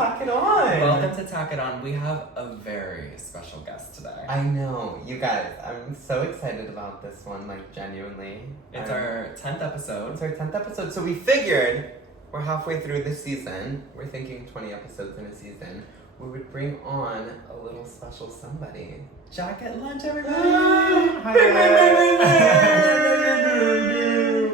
Tack It On. Welcome to Tack It On. We have a very special guest today. I know, you guys. I'm so excited about this one, like genuinely. It's our 10th episode. It's our 10th episode, so we figured we're halfway through the season. We're thinking 20 episodes in a season. We would bring on a little special somebody. Jack at lunch, everybody! Hi.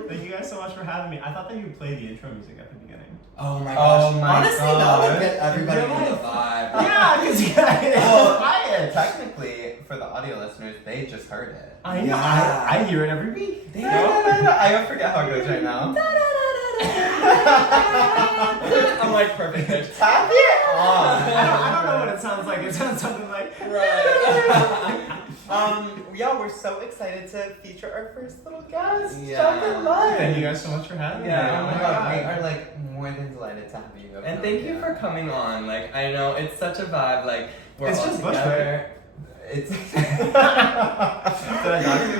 Thank you guys so much for having me. I thought that you would play the intro music at the beginning. Oh my gosh. Oh my Honestly, God. that would get everybody in the vibe. Yeah, because it's quiet. Technically, for the audio listeners, they just heard it. I know. Yeah. I hear it every week. I forget how it goes right now. I'm like perfect pitch. Tap it on. I don't know what it sounds like. It sounds something like. Right. Yeah, we're so excited to feature our first little guest, Yeah. Jack at Lunch. Thank you guys so much for having me. Yeah. Oh my God, we are like more than delighted to have you. And thank you for coming on. Like, I know it's such a vibe. Like, we're It's all just Bush, together. It's Did I not?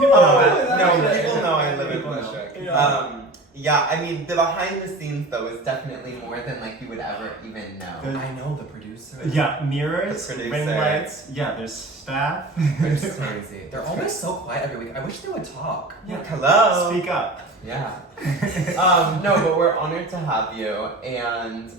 People know that. no, people know I live in People know. Bushwick. Yeah. Yeah, I mean the behind the scenes though is definitely more than like you would ever even know. Good. I know the producer. Yeah, mirrors, The ring producer. lights. Yeah, there's staff. It's crazy. They're always so quiet every week. I wish they would talk. Yeah. Hello. Speak up. Yeah. No, but we're honored to have you, and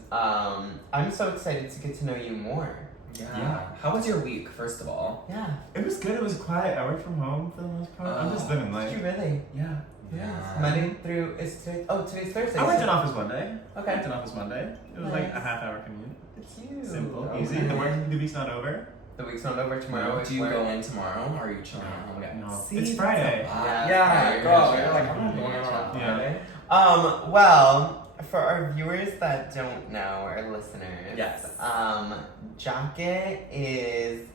I'm so excited to get to know you more. Yeah. How was your week, first of all? Yeah. It was good. It was quiet. I worked from home for the most part. I'm just living Did life. you really? Yeah. Yes. Monday through is today. Oh, today's Thursday. I worked in office Monday. I Okay. worked in office Monday. It was like a Nice. half-hour commute. Cute. Simple, Okay. easy. The week's not over. The week's not over tomorrow. Do you go in tomorrow, or are you chilling at home again? No. See, It's Friday. Yeah, Yeah, you're girl. gonna You're chill. like, I'm not going out on Yeah. Friday. Well, for our viewers that don't know, our listeners, Yes. Jacket is,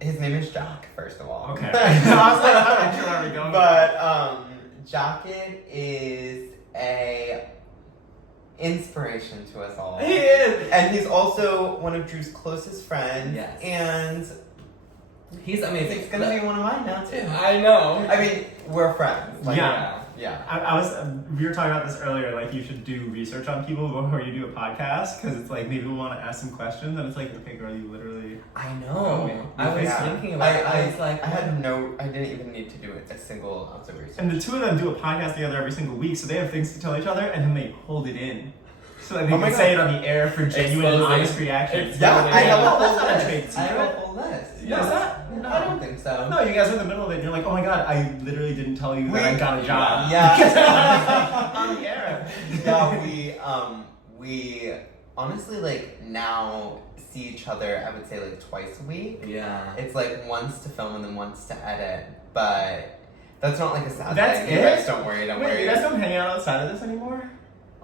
his name is Jack, first of all. Okay. I was like, I'm not sure where we're going. But, Jacket is a inspiration to us all. He is. And he's also one of Drew's closest friends. Yes. And He's amazing. he's gonna be one of mine now, too. I know. I mean, we're friends. Like, Yeah. Yeah. I was, we were talking about this earlier, like you should do research on people before you do a podcast, because it's like maybe we want to ask some questions, and it's like, okay girl, you literally... I know. I was Yeah. thinking about it. I was like, I didn't even need to do a single ounce of research. And the two of them do a podcast together every single week, so they have things to tell each other, and then they hold it in. So that they Oh my can say it God. on the air for genuine and Exposing. honest reactions. Yeah, I have a Oh, whole that's not a list. trade I secret. have a whole list. Yeah, is that? No. I don't think so. No, you guys are in the middle of it, and you're like, oh my god, I literally didn't tell you that I got a job. Yeah. On the air. Yeah, we honestly like now see each other, I would say like twice a week. yeah. It's like once to film and then once to edit, but that's not like a sad That's thing. it? You guys don't worry, don't Wait, worry. you guys don't hang out outside of this anymore?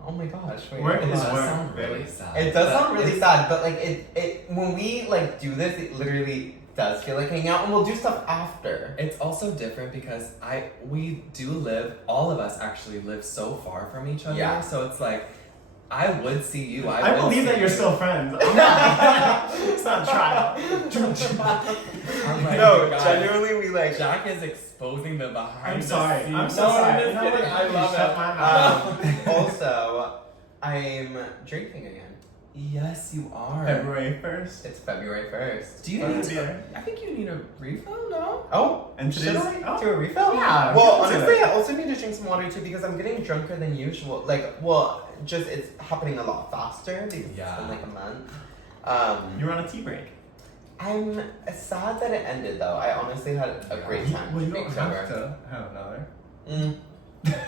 Oh my gosh, wait. Work It is does work, sound baby. really sad. It does but sound really it's- sad, but like it when we like do this, it literally does feel like hanging out, and we'll do stuff after. It's also different because we do live, all of us actually live so far from each other. Yeah. So it's like, I would see you. I would believe see that you're you. still friends. I'm not. It's not a trial. I'm like, No, God, genuinely, we like. Jack is exposing the behind I'm the sorry. scenes. I'm so No, sorry. I'm You just know kidding. what? I love Shut it. my mouth. Also, I'm drinking again. Yes, you are. February 1st. It's February 1st. Do you What need is to? it? I think you need a refill. No. Oh, And should today's... I do a refill? Yeah, Well, let's do honestly, it. I also need to drink some water too because I'm getting drunker than usual. Just it's happening a lot faster because it's Yeah. been like a month. You're on a tea break. I'm sad that it ended though. I honestly had a great time. Well, you being don't sober. have to have another.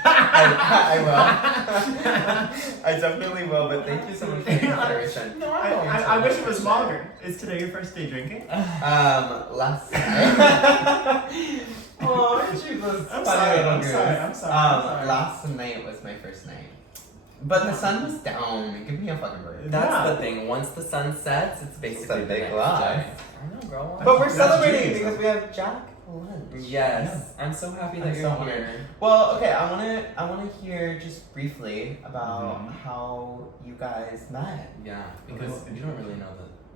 I will. I definitely will, but thank you so much for the consideration. No, I wish it was longer. Is today your first day drinking? Last night. Oh, she was I'm funny sorry, little I'm goose. sorry, I'm sorry. Last night was my first night. But the sun was down. Give me a fucking break. That's Yeah. the thing. Once the sun sets, it's basically It's a the big next lie. day. I know, girl. But we're That's celebrating genius, because though. we have Jack lunch. Yes, I'm so happy that I'm you're so here. Well, okay, I wanna hear just briefly about Mhm. how you guys met. Yeah, because you don't really know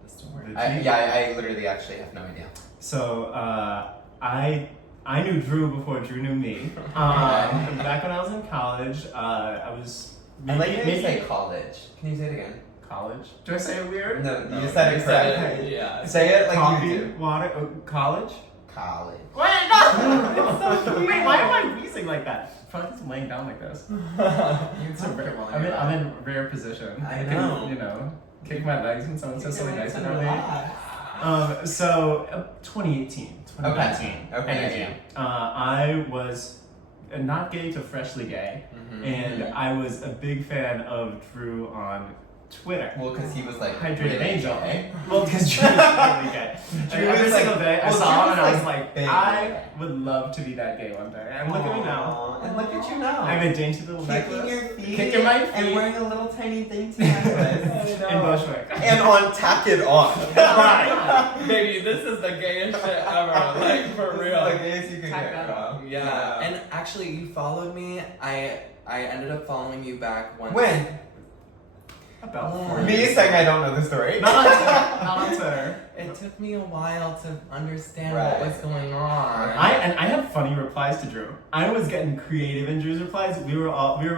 the story. I literally actually have no idea. So, I knew Drew before Drew knew me. Back when I was in college, I was I like how you say maybe college. Can you say it again? college. Do I say it weird? No, you said it correctly. Yeah. Say it like Coffee, you do. water, college? College. Wait, no! Wait, why am I wheezing like that? Probably because I'm laying down like this. You're comfortable. I'm in rare position. I can, know. you know, kick my legs when someone says something nice about me. Relax. So 2018, 2019 Okay, energy. I was not gay to freshly gay, and I was a big fan of Drew on Twitter. Well, because he was like Hydrated really Angel. gay. Well, because Drew was really gay. Drew Every was single like- day I well, saw him Drew and was I was like like, big. I would love to be that gay one day. And look at me now. Aw, and look at you now. I'm a dainty little Kicking necklace. your feet. Kicking my feet. And wearing a little tiny thing to necklace. In Bushwick. And on tack it on. Right. Baby, this is the gayest shit ever. Like, for This is real. the gayest you can Tack get, that girl. Yeah. And actually, you followed me. I ended up following you back once. When? About Oh. 4 Me years. saying I don't know the story. Not on Twitter. Not on Twitter. It took me a while to understand Right. what was going on. I had funny replies to Drew. I was getting creative in Drew's replies. We were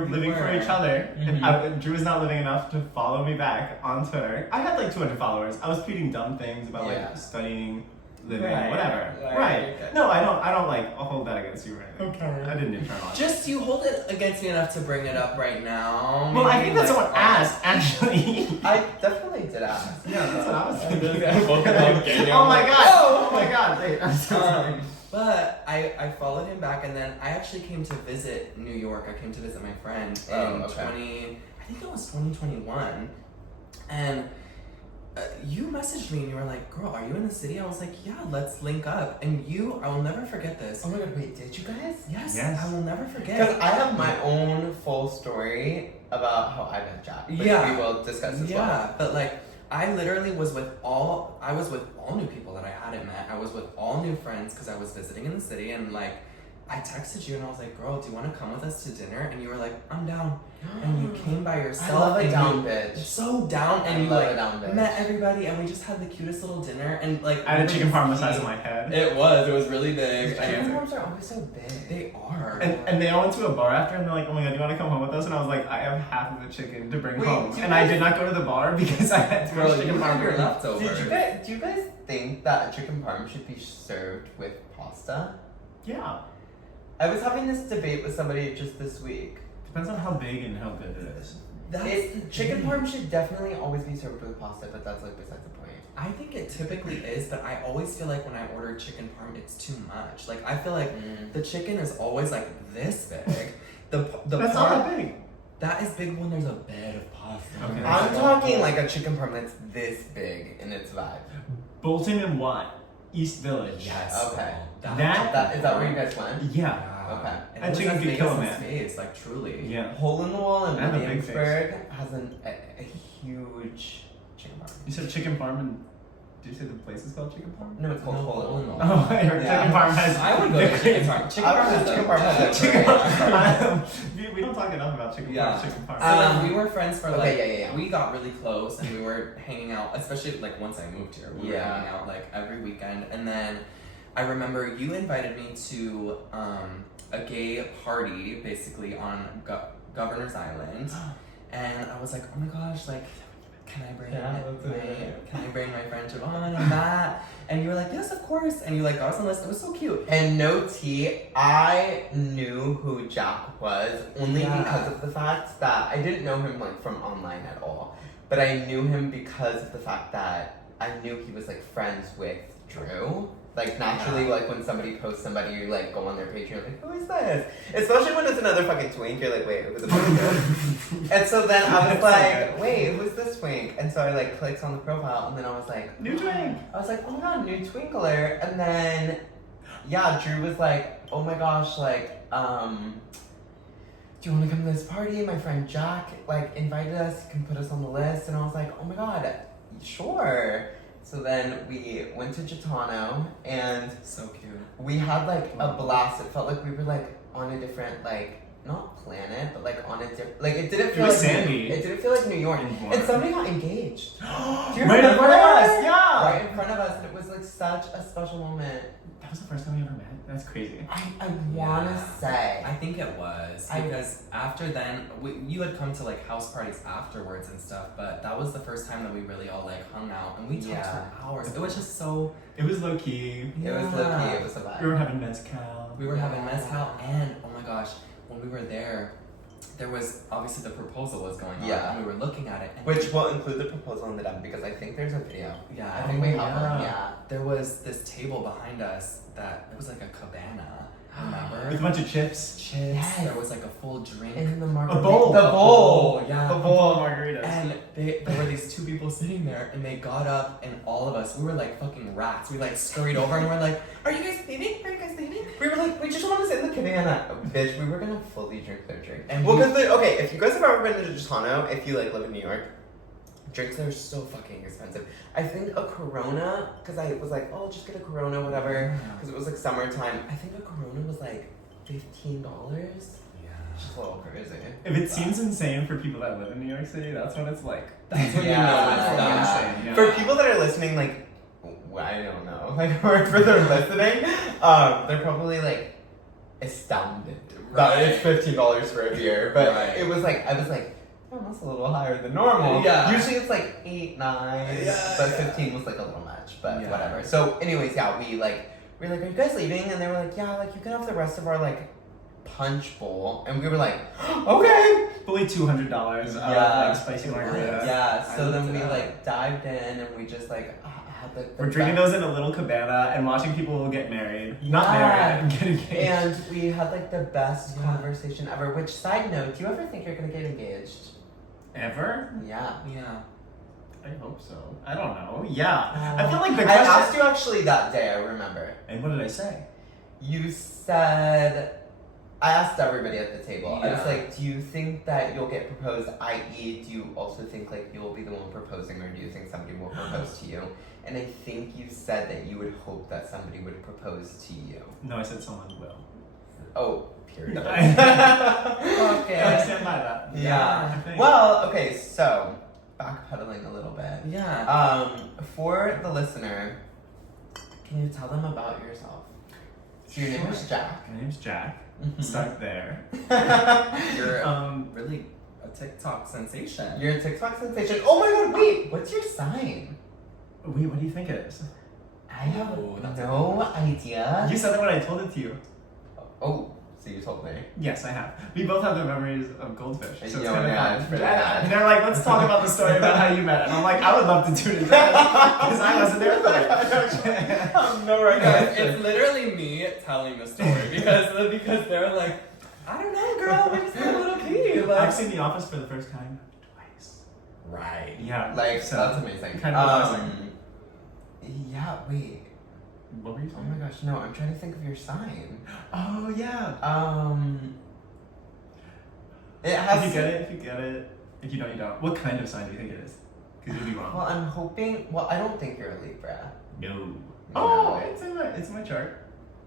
living for each other. And Drew was not living enough to follow me back on Twitter. I had like 200 followers. I was tweeting dumb things about Yeah. like studying, living, Right. whatever. Right. Right. Okay. No, I don't like. I'll hold that against you right now. Okay. I didn't internalize. Just you hold it against me enough to bring it up right now. Well, I Maybe, think that's like, someone asked actually. I definitely did ask. Yeah, that's what I was thinking. Oh Oh my god! Oh my god! Wait, I'm so sorry. But I followed him back, and then I actually came to visit New York. I came to visit my friend in Oh, okay. I think it was 2021, and you messaged me and you were like, "Girl, are you in the city?" I was like, "Yeah, let's link up." And I will never forget this. Oh my god, wait, did you guys? Yes, Yes. I will never Because forget. I have my own full story about how I met Jack. Which Yeah. we will discuss as well. Yeah, but like I literally was with all new people that I hadn't met. I was with all new friends because I was visiting in the city, and like I texted you and I was like, "Girl, do you want to come with us to dinner?" And you were like, "I'm down." And you came by yourself. I love a and down you, bitch. so down, I and you love like a down bitch. met everybody, and we just had the cutest little dinner, and like I had a chicken parm the size eating. of my head. It was really big. Chicken parms are always so big. They are. And they all went to a bar after, and they're like, "Oh my god, do you want to come home with us?" And I was like, "I have half of the chicken to bring Wait, home," do you and I guys- did not go to the bar because I had too Girl, much you chicken had your parm. leftovers. Do you guys think that a chicken parm should be served with pasta? Yeah, I was having this debate with somebody just this week. depends on how big and how good it is. Chicken parm should definitely always be served with pasta, but that's like besides the point. I think it typically is, but I always feel like when I order chicken parm, it's too much. Like I feel like the chicken is always like this big. The That's parm, not that big. that is big when there's a bed of pasta. Okay. I'm talking like a chicken parm that's this big in its vibe. Bolton and Watt, East Village. Yes. Okay. That- Is that where you guys went? Yeah. Okay. And That it was chicken as could big kill as a his man. face, like truly. Yeah. Hole in the Wall in I have a big face. Williamsburg has a huge chicken parm. You said chicken parm, and did you say the place is called Chicken Parm? No, it's called No, Hole in Hole in the the Wall. Oh, I heard Yeah. chicken parm has. I would go to chicken parm. Chicken I parm would is go to the chicken parm has best. a Chicken great- parm. We don't talk enough about chicken Yeah. parm. Chicken parm. So we were friends for like Okay, yeah. we got really close and we were hanging out, especially like once I moved here. We were Yeah. hanging out like every weekend, and then I remember you invited me to a gay party basically on Governor's Island, and I was like, oh my gosh, like can I bring my friend Javaughn and Matt? And you were like, yes, of course. And you like got us on the list. It was so cute. And no tea, I knew who Jack was only Yeah. because of the fact that I didn't know him like from online at all, but I knew him because of the fact that I knew he was like friends with Drew. Like naturally, like when somebody posts somebody, you like go on their page and you're like, who is this? Especially when it's another fucking twink, you're like, wait, who's a twink? And so then I was like, wait, who's this twink? And so I like clicked on the profile, and then I was like, New twink. I was like, oh my god, new twink alert. And then, yeah, Drew was like, oh my gosh, like, do you want to come to this party? My friend Jack, like, invited us, you can put us on the list. And I was like, oh my god, sure. So then we went to Gitano, and So cute. we had, like, a blast. It felt like we were, like, on a different, like, not planet, but, like, on a different, like, it didn't feel was like sandy. It didn't feel like New York. In And somebody got engaged. Do you Right in remember front of that? us, yeah. Right in front of us, and it was like such a special moment. That was the first time we ever met? That's crazy. I wanna say. I think it was because after then you had come to like house parties afterwards and stuff, but that was the first time that we really all like hung out and we talked for hours. It was just so. It was low key. It was low key. It was a vibe. We were having mezcal. We were having mezcal, and oh my gosh, when we were there was obviously the proposal was going on, and we were looking at it. And which will include the proposal in the dump because I think there's a video. Yeah, I think we have one. Yeah. There was this table behind us that it was like a cabana. Remember? With a bunch of chips. Chips. Yes. There was like a full drink. In the margarita. A bowl. The bowl. Yeah. A bowl of margaritas. And there were these two people sitting there, and they got up, and all of us, we were like fucking rats. We like scurried over, and we're like, "Are you guys leaving? Are you guys leaving?" We were like, we just want to sit in the cabana. Bitch, we were gonna fully drink their drink. And well, because okay, if you guys have ever been to Javaughn, if you like live in New York, drinks are so fucking expensive. I think a Corona, because I was like, oh, just get a Corona, whatever, because it was like summertime. I think a Corona was like $15. Yeah. Just a little crazy. If it seems insane for people that live in New York City, that's what it's like. That's when Yeah. you know it's Insane, done. yeah. For people that are listening, like, I don't know, like, wherever they're listening, they're probably like astounded that it's $15 for a beer. But it was like, I was like, oh, that's a little higher than normal. Yeah. Usually it's like 8, 9, but 15 was like a little much, but whatever. So, anyways, yeah, we were like, are you guys leaving? And they were like, yeah, like you can have the rest of our like punch bowl, and we were like, okay. Fully $200 of like spicy margaritas. Yeah. So then we like dived in, and we just like had the We're drinking those in a little cabana and watching people get married. Not married, get engaged. And we had like the best conversation ever. Which, side note, do you ever think you're gonna get engaged? Ever? Yeah. Yeah. I hope so. I don't know. Yeah. I feel like the I question. asked you actually that day. I remember. And what did I say? You said. I asked everybody at the table. I was Yeah. like, do you think that you'll get proposed? I.e., do you also think like you'll be the one proposing, or do you think somebody will propose to you? And I think you said that you would hope that somebody would propose to you. No, I said someone will. Oh, period. I Okay. stand by that. Yeah. I think. Well, okay, so backpedaling a little bit. Yeah. For the listener, can you tell them about yourself? So your name is Jack. My name's Jack. Start there. You're really a TikTok sensation. You're a TikTok sensation. Oh my god, wait, what's your sign? Wait, what do you think it is? I have Oh, that's no idea. You said that when I told it to you. Oh, so you told me. Yes, I have. We both have the memories of goldfish, so it's Yeah, kind of yeah, fun. it's pretty Yeah. bad. And they're like, let's talk about the story about how you met. And I'm like, I would love to do it because I wasn't there for it. No Guys, it's literally me telling the story because they're like, I don't know, girl, we're just a little kid. Like, I've seen The Office for the first time twice. right. Yeah. Like, so that's amazing. kind of amazing. Yeah, wait. What were you Oh saying? my gosh, no, I'm trying to think of your sign. Oh yeah. It has. If you get it, if you get it. If you don't, you don't. What kind of sign do you think it is? Because you'd be wrong. Well, I'm hoping. Well, I don't think you're a Libra. No. Oh, it's in my chart.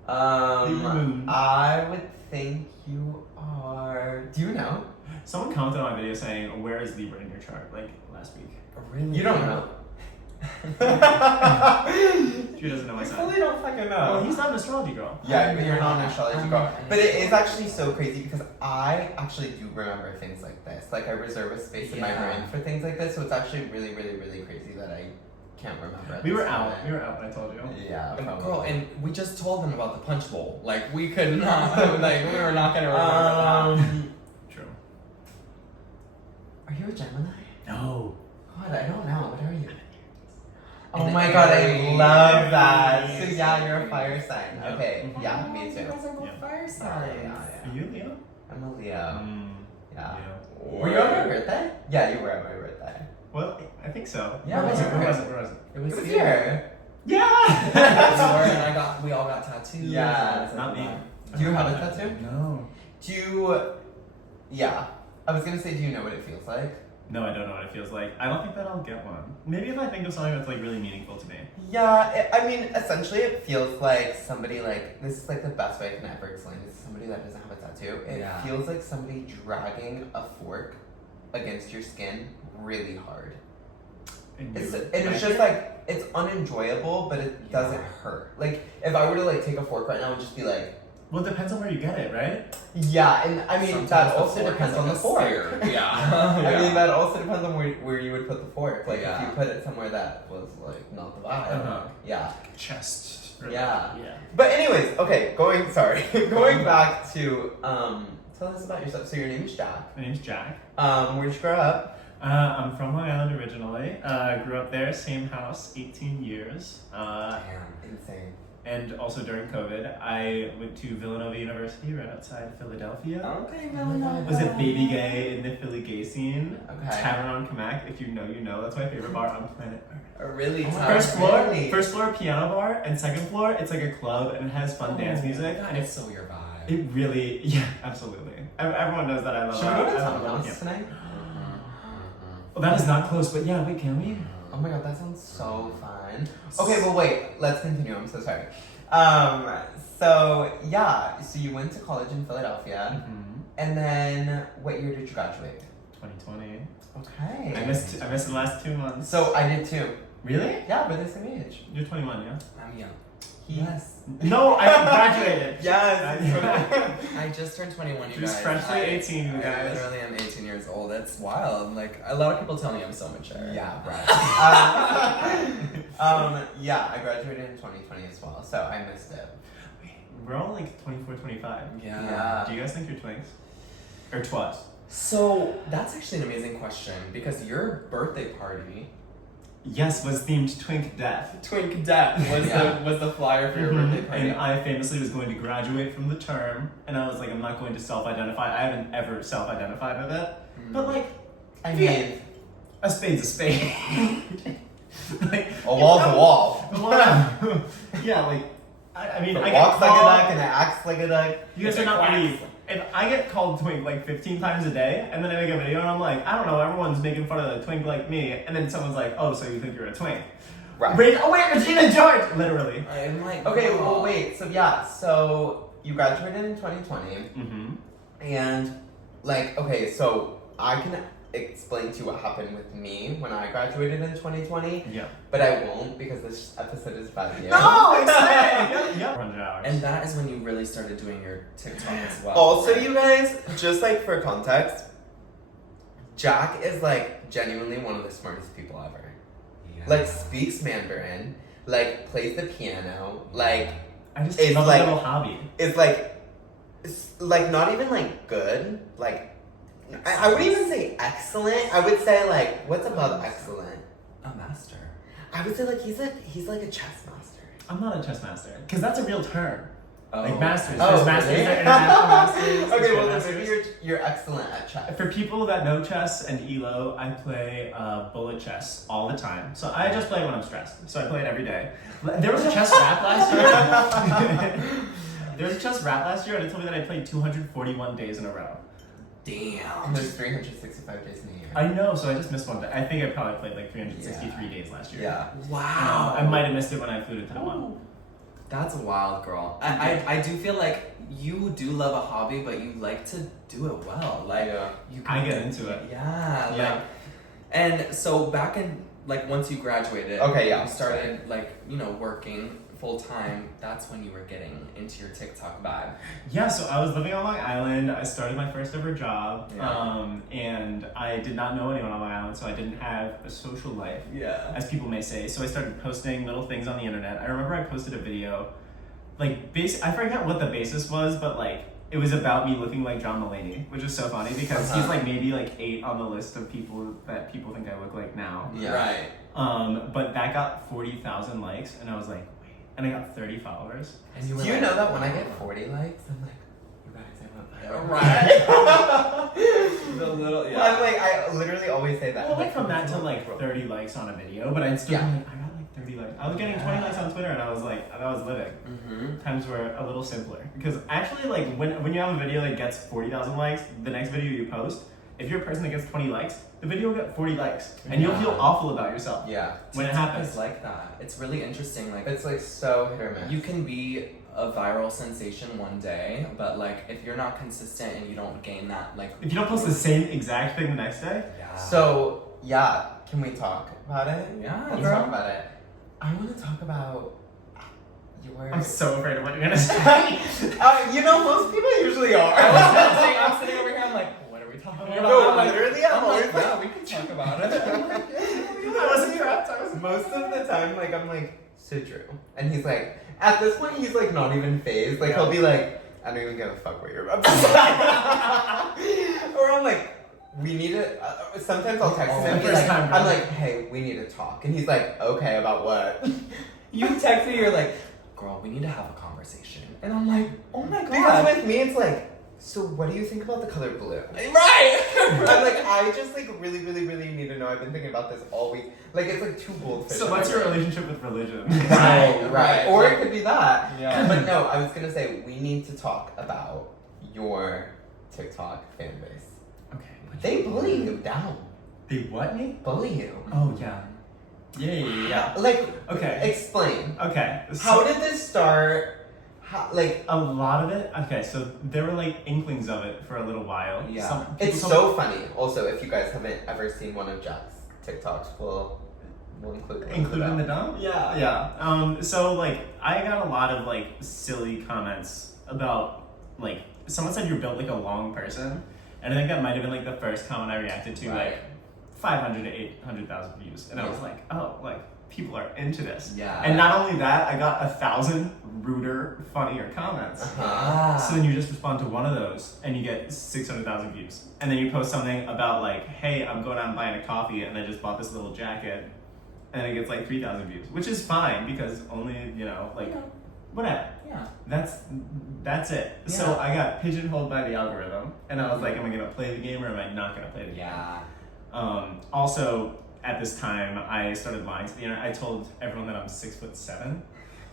Libra moon. I would think you are. Do you know? Someone commented on my video saying, "Where is Libra in your chart?" Like last week. Really? You don't know. She doesn't know my I sign. really don't fucking know. Well, he's not an astrology girl. Yeah, but you're not an astrology I'm girl. not. But it is actually so crazy because I actually do remember things like this. Like I reserve a space in my Yeah. brain for things like this, so it's actually really, really, really crazy that I can't remember. at We this were out. moment. We were out when I told you. Yeah, probably. Girl, and we just told them about the punch bowl. Like we could not, like we were not gonna remember that. True. Are you a Gemini? No. God, I don't know. What are you? Oh An my god, I Aries. love that. So yeah, you're a fire sign. Yeah. Okay, Mhm. yeah, me too. You guys are both Yeah. fire Yeah, signs. yeah, Are you Leo? I'm a Leo. Yeah. Leo. Were you on my birthday? Yeah, you were on my birthday. Well, I think so. Yeah, Where was we it? were. Where was it? Where was it? It was It was here. here. Yeah. and we all got tattoos. Yeah, not me. Do you have a tattoo? No. Do you... Yeah. I was gonna say, do you know what it feels like? No, I don't know what it feels like. I don't think that I'll get one. Maybe if I think of something that's like really meaningful to me. Yeah, I mean, essentially it feels like somebody like, this is like the best way I can ever explain it to somebody that doesn't have a tattoo. It Yeah. feels like somebody dragging a fork against your skin really hard. And It's, you and like it's just it? like, it's unenjoyable, but it doesn't hurt. Like, if I were to like take a fork right now and just be like, well, it depends on where you get it, right? yeah, and I mean Sometimes that the also fork depends has, on like, the a fork. spear. Yeah. I mean that also depends on where you would put the fork. Like if you Yeah. put it somewhere that was like not the vibe. Yeah. Chest. Yeah. Yeah. But anyways, okay, going back to tell us about yourself. So your name is Jack. My name's Jack. Where'd you grow up? I'm from Long Island originally. Grew up there, same house, 18 years. Damn. Insane. And also during COVID, I went to Villanova University right outside Philadelphia. Okay, Villanova. Was it Baby Gay in the Philly gay scene? Okay. Tavern on Kamak, if you know, you know. That's my favorite bar on planet Earth. Really Oh, tight. First floor piano bar, and second floor it's like a club and it has fun dance music. That And is it's so your vibe. it really, yeah, absolutely. Everyone knows that I love. Should we go to I love Townhouse yeah. tonight? Well, that is not close, but yeah. Wait, can we? Oh my god, that sounds so fun. Okay, well wait, let's continue. I'm so sorry. So yeah, so you went to college in Philadelphia, and then what year did you graduate? 2020. Okay. I missed the last 2 months. So I did too. Really? Yeah, we're the same age. You're 21, yeah? I'm young. Yes. No, I graduated. Yes. I just turned 21, you She's guys. freshly 18, you I guys. literally am 18 years old. That's wild. Like, a lot of people tell me I'm so mature. Yeah, right. Yeah, I graduated in 2020 as well, so I missed it. We're all like 24, 25. Yeah. Do you guys think you're twinks? Or twats? So, that's actually an amazing question because your birthday party, Yes, was themed Twink Death. Twink Death, was the flyer for your birthday party. And I famously was going to graduate from the term, and I was like, I'm not going to self-identify. I haven't ever self-identified with it. But like, I mean, a spade's a spade. Like, a wall's a wall. Well, yeah, like, I mean, It I get walks like a called, duck and it acts like a duck. you guys are not believe. If I get called twink like 15 times a day, and then I make a video and I'm like, I don't know, everyone's making fun of the twink like me, and then someone's like, oh, so you think you're a twink? Right. Wait, Regina George! Literally. I'm like, Okay, wow. well wait, so yeah, so you graduated in 2020, Mm-hmm. and like, okay, so I can explain to you what happened with me when I graduated in 2020, Yeah. but I won't because this episode is about you. No, exactly! Yeah. 100 hours. And that is when you really started doing your TikTok as well. Also, you guys, just like for context, Jack is like genuinely one of the smartest people ever. Yeah. Like speaks Mandarin, like plays the piano, like I just it's love like- a little hobby. is like, it's like not even like good, like I wouldn't even say excellent. I would say like what's above excellent? A master. I would say like he's like a chess master. I'm not a chess master, because that's a real term. Oh. Like masters. Oh, There's masters, really? there are international masters. Okay, there's well then grandmasters. maybe you're excellent at chess. For people that know chess and ELO, I play bullet chess all the time. So I just play when I'm stressed. So I play it every day. There was a chess rap last year. There was a chess rap last year, and it told me that I played 241 days in a row. Damn. And there's 365 days in a year. I know, so I just missed one day. I think I probably played like 363 days last year. Yeah. Wow. I might have missed it when I flew to Taiwan. That's wild, girl. I do feel like you do love a hobby, but you like to do it well. Like Yeah. you I get into it. Yeah. Yeah. Like, and so back in like once you graduated, Okay, yeah. you started like working full time. That's when you were getting into your TikTok vibe. Yeah, so I was living on Long Island. I started my first ever job, Yeah. and I did not know anyone on Long Island, so I didn't have a social life, Yeah. as people may say. So I started posting little things on the internet. I remember I posted a video, like I forget what the basis was, but like it was about me looking like John Mulaney, which is so funny because he's like maybe like 8 on the list of people that people think I look like now. Yeah. Right. But that got 40,000 likes, and I was like, wait, and I got 30 followers. And you Do were you like, know that when I get 40 likes, I'm like, you guys, I went viral. Right. The little I'm like, I literally always say that. Well, I'm like from that to like 30 likes on a video, but I'd still Yeah. be like, I got like 30 likes. I was getting 20 likes on Twitter, and I was like, I was living. Mm-hmm. Times were a little simpler because actually, like when you have a video that gets 40,000 likes, the next video you post, if you're a person that gets 20 likes, the video will get 40 likes, and you'll feel Yeah. awful about yourself Yeah. when it TikTok happens. is like that. It's really interesting. Like It's like so hit or miss. you can be a viral sensation one day, but like if you're not consistent and you don't gain that like If you don't post the same exact thing the next day, yeah. So, yeah, can we talk about it? Yeah, Let's girl. talk about it. I want to talk about your. I'm so afraid of what you're gonna say. You know, most people usually are. I'm sitting over here. I'm like, what are we talking about? No, I'm like, literally, I'm always like, yeah, we can talk about it. I wasn't prepped. most of the time, like, I'm like, so Drew. And he's like, at this point, he's like not even phased. Like, he'll be like, I don't even give a fuck what you're about to say. Or I'm like, we need to. Sometimes I'll text him and be like, I'm like, hey, we need to talk. And he's like, okay, about what? You text me, you're like, girl, we need to have a conversation. And I'm like, oh my god. Because with me, it's like, so what do you think about the color blue? Right! I'm like, I just like really, really, really need to know. I've been thinking about this all week. Like, it's like two goldfish. So what's your relationship with religion? Right. Or it could be that. Yeah. But no, I was gonna say, we need to talk about your TikTok fan base. Okay. They bully you down. They what me? Bully you. Oh yeah. Yeah. Like, Okay. explain. Okay. How did this start? How, like, a lot of it? Okay, so there were like inklings of it for a little while. Yeah. it's so funny. Also, if you guys haven't ever seen one of Jack's TikToks, we'll include it. Included in the dump? Yeah. Yeah. So like I got a lot of like silly comments about like someone said you're built like a long person. And I think that might have been like the first comment I reacted to, Right. like 500 to 800,000 views. And I was like, oh, like people are into this. Yeah. And not only that, I got 1,000 ruder, funnier comments. Uh-huh. So then you just respond to one of those and you get 600,000 views. And then you post something about like, hey, I'm going out and buying a coffee and I just bought this little jacket. And it gets like 3,000 views, which is fine because only, you know, like, whatever. Yeah. That's it. Yeah. So I got pigeonholed by the algorithm and I was like, am I gonna play the game or am I not gonna play the game? Yeah. Also, at this time, I started lying to the internet. I told everyone that I'm 6'7",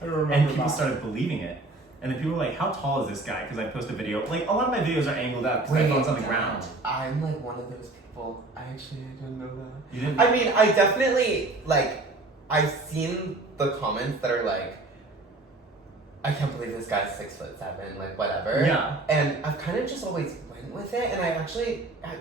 and people started believing it. And then people were like, "How tall is this guy?" Because I post a video. Like a lot of my videos are angled up because my phone's on the ground. I'm like one of those people. I didn't know that. You didn't? I mean, I definitely, like, I've seen the comments that are like, I can't believe this guy's 6'7", like, whatever. Yeah. And I've kind of just always went with it, and I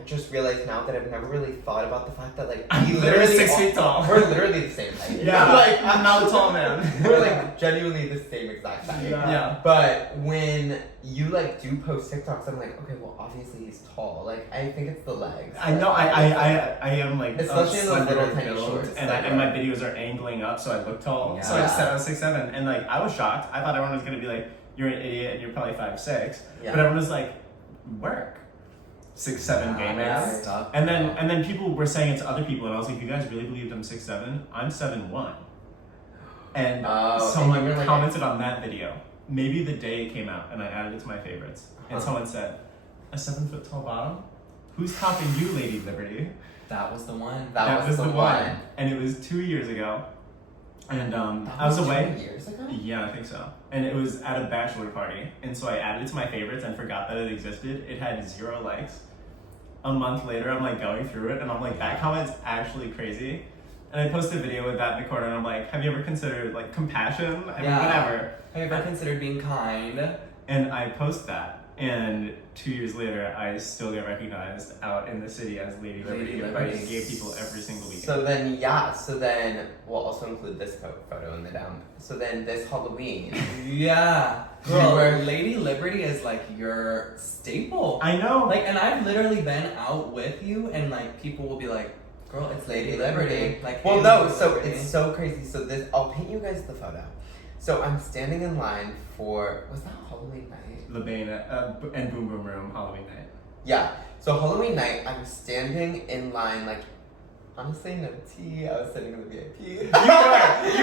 just realized now that I've never really thought about the fact that, like, I'm literally 6 feet tall. We're literally the same height. Yeah. Like, I'm not a tall man. We're, like, genuinely the same exact height. Yeah. But when you, like, do post TikToks, I'm like, okay, well, obviously he's tall. Like, I think it's the legs. I know. I am like Especially in those slender little tiny build, shorts. and my videos are angling up so I look tall. Yeah. So I just said I was 6'7", and like I was shocked. I thought everyone was gonna be like, "You're an idiot and you're probably 5'6", Yeah. but everyone was like, "Work." 6'7" gamer. Yeah. And then people were saying it to other people, and I was like, "You guys really believed I'm 6'7"? I'm 7'1". And someone and you were like, commented on that video. Maybe the day it came out, and I added it to my favorites. And someone said, "A 7 foot tall bottom? Who's topping you, Lady Liberty?" That was the one. That was the one. And it was 2 years ago. And That I was away. 2 years ago? Yeah, I think so. And it was at a bachelor party. And so I added it to my favorites and forgot that it existed. It had 0 likes. A month later, I'm like going through it and I'm like, that comment's actually crazy. And I posted a video with that in the corner and I'm like, have you ever considered like compassion? I mean, whatever. Have you ever considered being kind? And I post that. And 2 years later, I still get recognized out in the city as Lady Liberty, inviting gay people every single weekend. So then we'll also include this photo in the down. So then this Halloween, Yeah. Girl, Lady Liberty is like your staple. I know. Like, and I've literally been out with you, and like people will be like, "Girl, it's Lady Liberty." Like, well, hey, no. Lady So Liberty. it's so crazy. So this, I'll paint you guys the photo. So I'm standing in line for, was that Halloween night? Labane and Boom Boom Room Halloween night. Yeah. So Halloween night, I'm standing in line, like, honestly, no tea. I was sitting in the VIP. You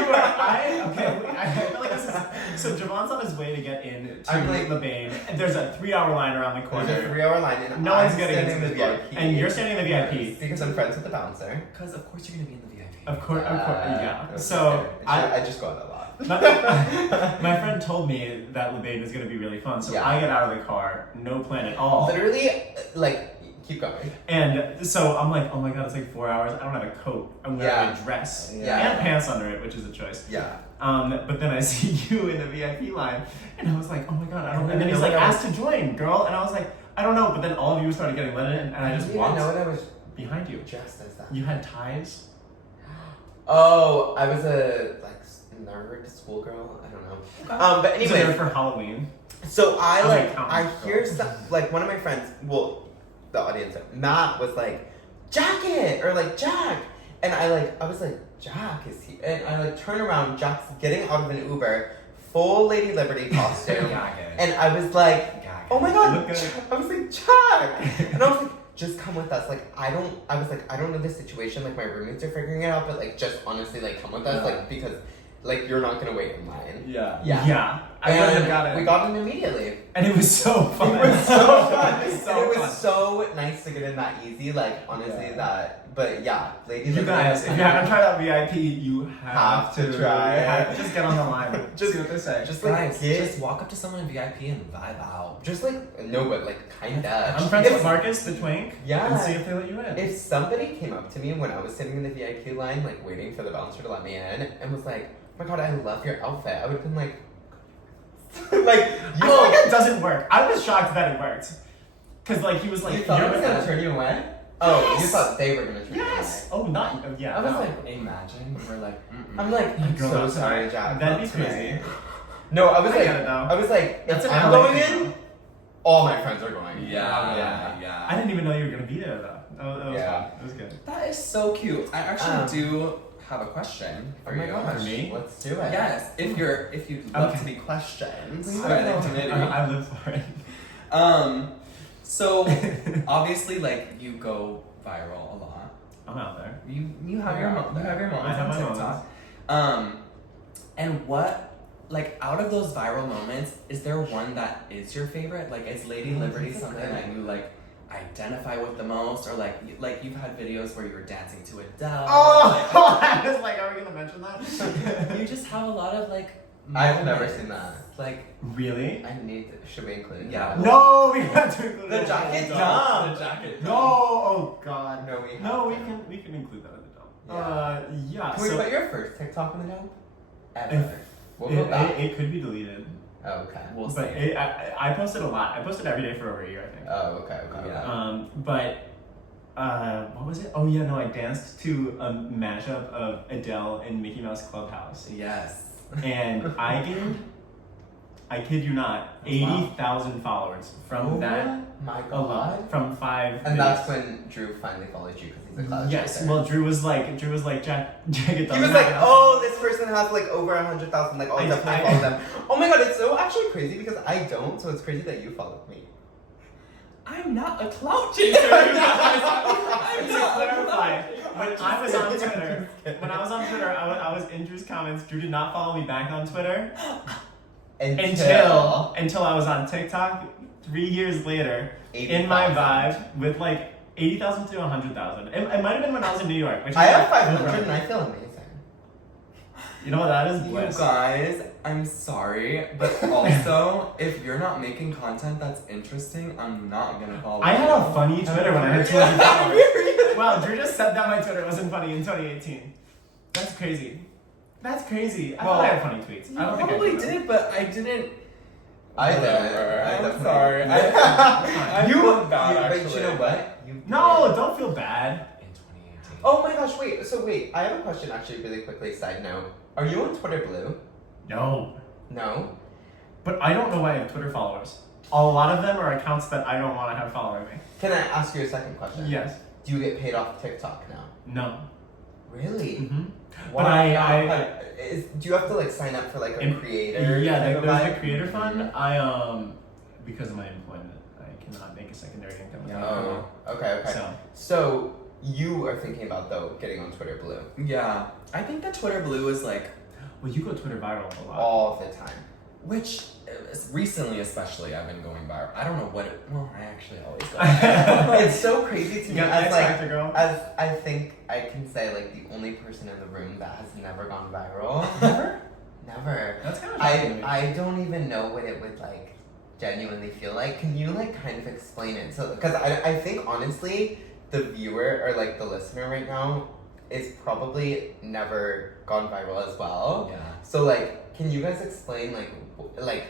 were. I feel like this is. So Javaugh's on his way to get in to I'm like- Labane. And there's a 3-hour line around the corner. There's a 3-hour line, and No I'm one's getting standing into in the the VIP. VIP. And you're standing in the VIP. Yes, because I'm friends with the bouncer. Because of course you're gonna be in the VIP. Of course, yeah. Okay. So I just go out a lot. my friend told me that Labane was going to be really fun. So Yeah. I get out of the car, no plan at all. Literally, like, keep going. And so I'm like, oh my god, it's like 4 hours. I don't have a coat. I'm wearing a dress Yeah. and pants under it, which is a choice. Yeah. But then I see you in the VIP line, and I was like, oh my god, I don't know. And then he's know like, what I was- ask to join, girl. And I was like, I don't know. But then all of you started getting let in, and I just didn't even walked know what I was behind you. dressed as that. You had ties. Oh, I was a nerd schoolgirl. I don't know. But So anyway, there for Halloween. so I Okay, hear some like one of my friends. Well, the audience, Matt was like, jacket or like Jack, and I was like, Jack is he? And I like turn around, Jack's getting out of an Uber, full Lady Liberty costume, and I was like, oh my god, I was like, Jack, and I was like, just come with us. Like I don't know the situation. Like my roommates are figuring it out, but like just honestly, like come with us, like because like you're not gonna wait in line. Yeah. I And wouldn't have got it. we got in immediately. And it was so fun. It was so fun. It was so And it fun. was so nice to get in that easy. Like honestly, but yeah, ladies. You guys, if you haven't tried out VIP, you have to try. You have to just get on the line. Just see what they say. Just like Guys, get, just walk up to someone in VIP and vibe out. just like no, but like kinda. I'm friends with Marcus, the twink. Yeah. And see if they let you in. If somebody came up to me when I was sitting in the VIP line, like waiting for the bouncer to let me in, and was like, "Oh my god, I love your outfit," I would have been like, like I feel like it doesn't work. I was shocked that it worked. Cause like he was like, you thought "You're I was with gonna us." turn you away? Oh, you Yes. thought they were gonna turn Yes. you away? Oh, not yeah. I was no. like, Imagine we're like, I'm like, I'm Girl, so not sorry, tonight. Jack. That'd not be crazy. tonight. No, I was I like, get it, though. I was like, That's if an I'm LA going thing, in, though. all my friends are going. yeah. I didn't even know you were gonna be there though. That was Yeah. fun. It was good. That is so cute. I actually Um, do have a question Oh for my you. gosh, For me? let's do it. Yes, if you'd love Okay. to be questioned Please by the don't. committee. I live for it. So obviously, like you go viral a lot. I'm out there. You have your moments I have on my TikTok. And what, like, out of those viral moments, is there one that is your favorite? Like, is Lady Liberty that's something good. that you like identify with the most, or like you've had videos where you were dancing to Adele? Oh, I was like, are we gonna mention that? Like, you just have a lot of like. I've never moments. seen that. Like, Really? I need to, should we include it? Yeah. No, we have to include The it. jacket No. dumb. the jacket. No, oh god. No, we have No, to. we can include that in the dump. Yeah. Yeah. Can we so put your first TikTok in the dump? Ever. We'll go it, back. it could be deleted, Oh, okay. We'll see. but I posted a lot. I posted every day for over a year, I think. Oh, okay. Yeah. But what was it? Oh yeah, no, I danced to a mashup of Adele and Mickey Mouse Clubhouse, Yes. and I gained, I kid you not, 80,000 followers from that My alone, god. from 5 And videos. that's when Drew finally followed you because he's a cloud Yes, chaser. well, Drew was like, Jack, it He doesn't was like, happen." oh, this person has like over 100,000. Like, I'll I- definitely I- follow them. Oh my god, it's so actually crazy because I don't. So it's crazy that you followed me. I'm not a clout chaser. You guys. I'm To not a clarify, clout when I was on Twitter, I was in Drew's comments. Drew did not follow me back on Twitter until I was on TikTok 3 years later in my 80,000. vibe with like 80,000 to 100,000. It might have been when I was in New York. Which I is have like, 500 and I feel amazing. You know what that is? You Bliss. guys, I'm sorry, but also, if you're not making content that's interesting, I'm not gonna follow I had you. a funny Twitter when I had 200 followers. Wow, Drew just said that my Twitter wasn't funny in 2018. That's crazy. That's crazy. I thought I had funny tweets. You I don't probably think I did, but I didn't. I did. Whatever. I I'm definitely- sorry. I you, feel bad, but actually. you know what? You No, did. don't feel bad. In 2018. Oh my gosh, wait. So wait, I have a question actually really quickly, side note. Are you on Twitter Blue? No. No? But I don't know why I have Twitter followers. A lot of them are accounts that I don't want to have following me. Can I ask you a second question? Yes. Do you get paid off TikTok now? No. Really? Mm-hmm. Why But I- not? I- Like, do you have to like sign up for like a In- creator? Yeah, type of there's vibe? the creator fund. I because of my employment, I cannot make a secondary income. without Oh, okay. it. So So you are thinking about though getting on Twitter Blue Yeah, I think that Twitter Blue is like, well, you go Twitter viral a lot. all the time. which recently especially I've been going viral. I don't know what it. Well, I actually always go. It's so crazy to You me got as X like Factor girl. as I think I can say like the only person in the room that has never gone viral. Never. Never. That's kind of shocking to me. I don't even know what it would like genuinely feel like. Can you like kind of explain it? So because I think honestly the viewer or like the listener right now is probably never gone viral as well. Yeah. So like can you guys explain like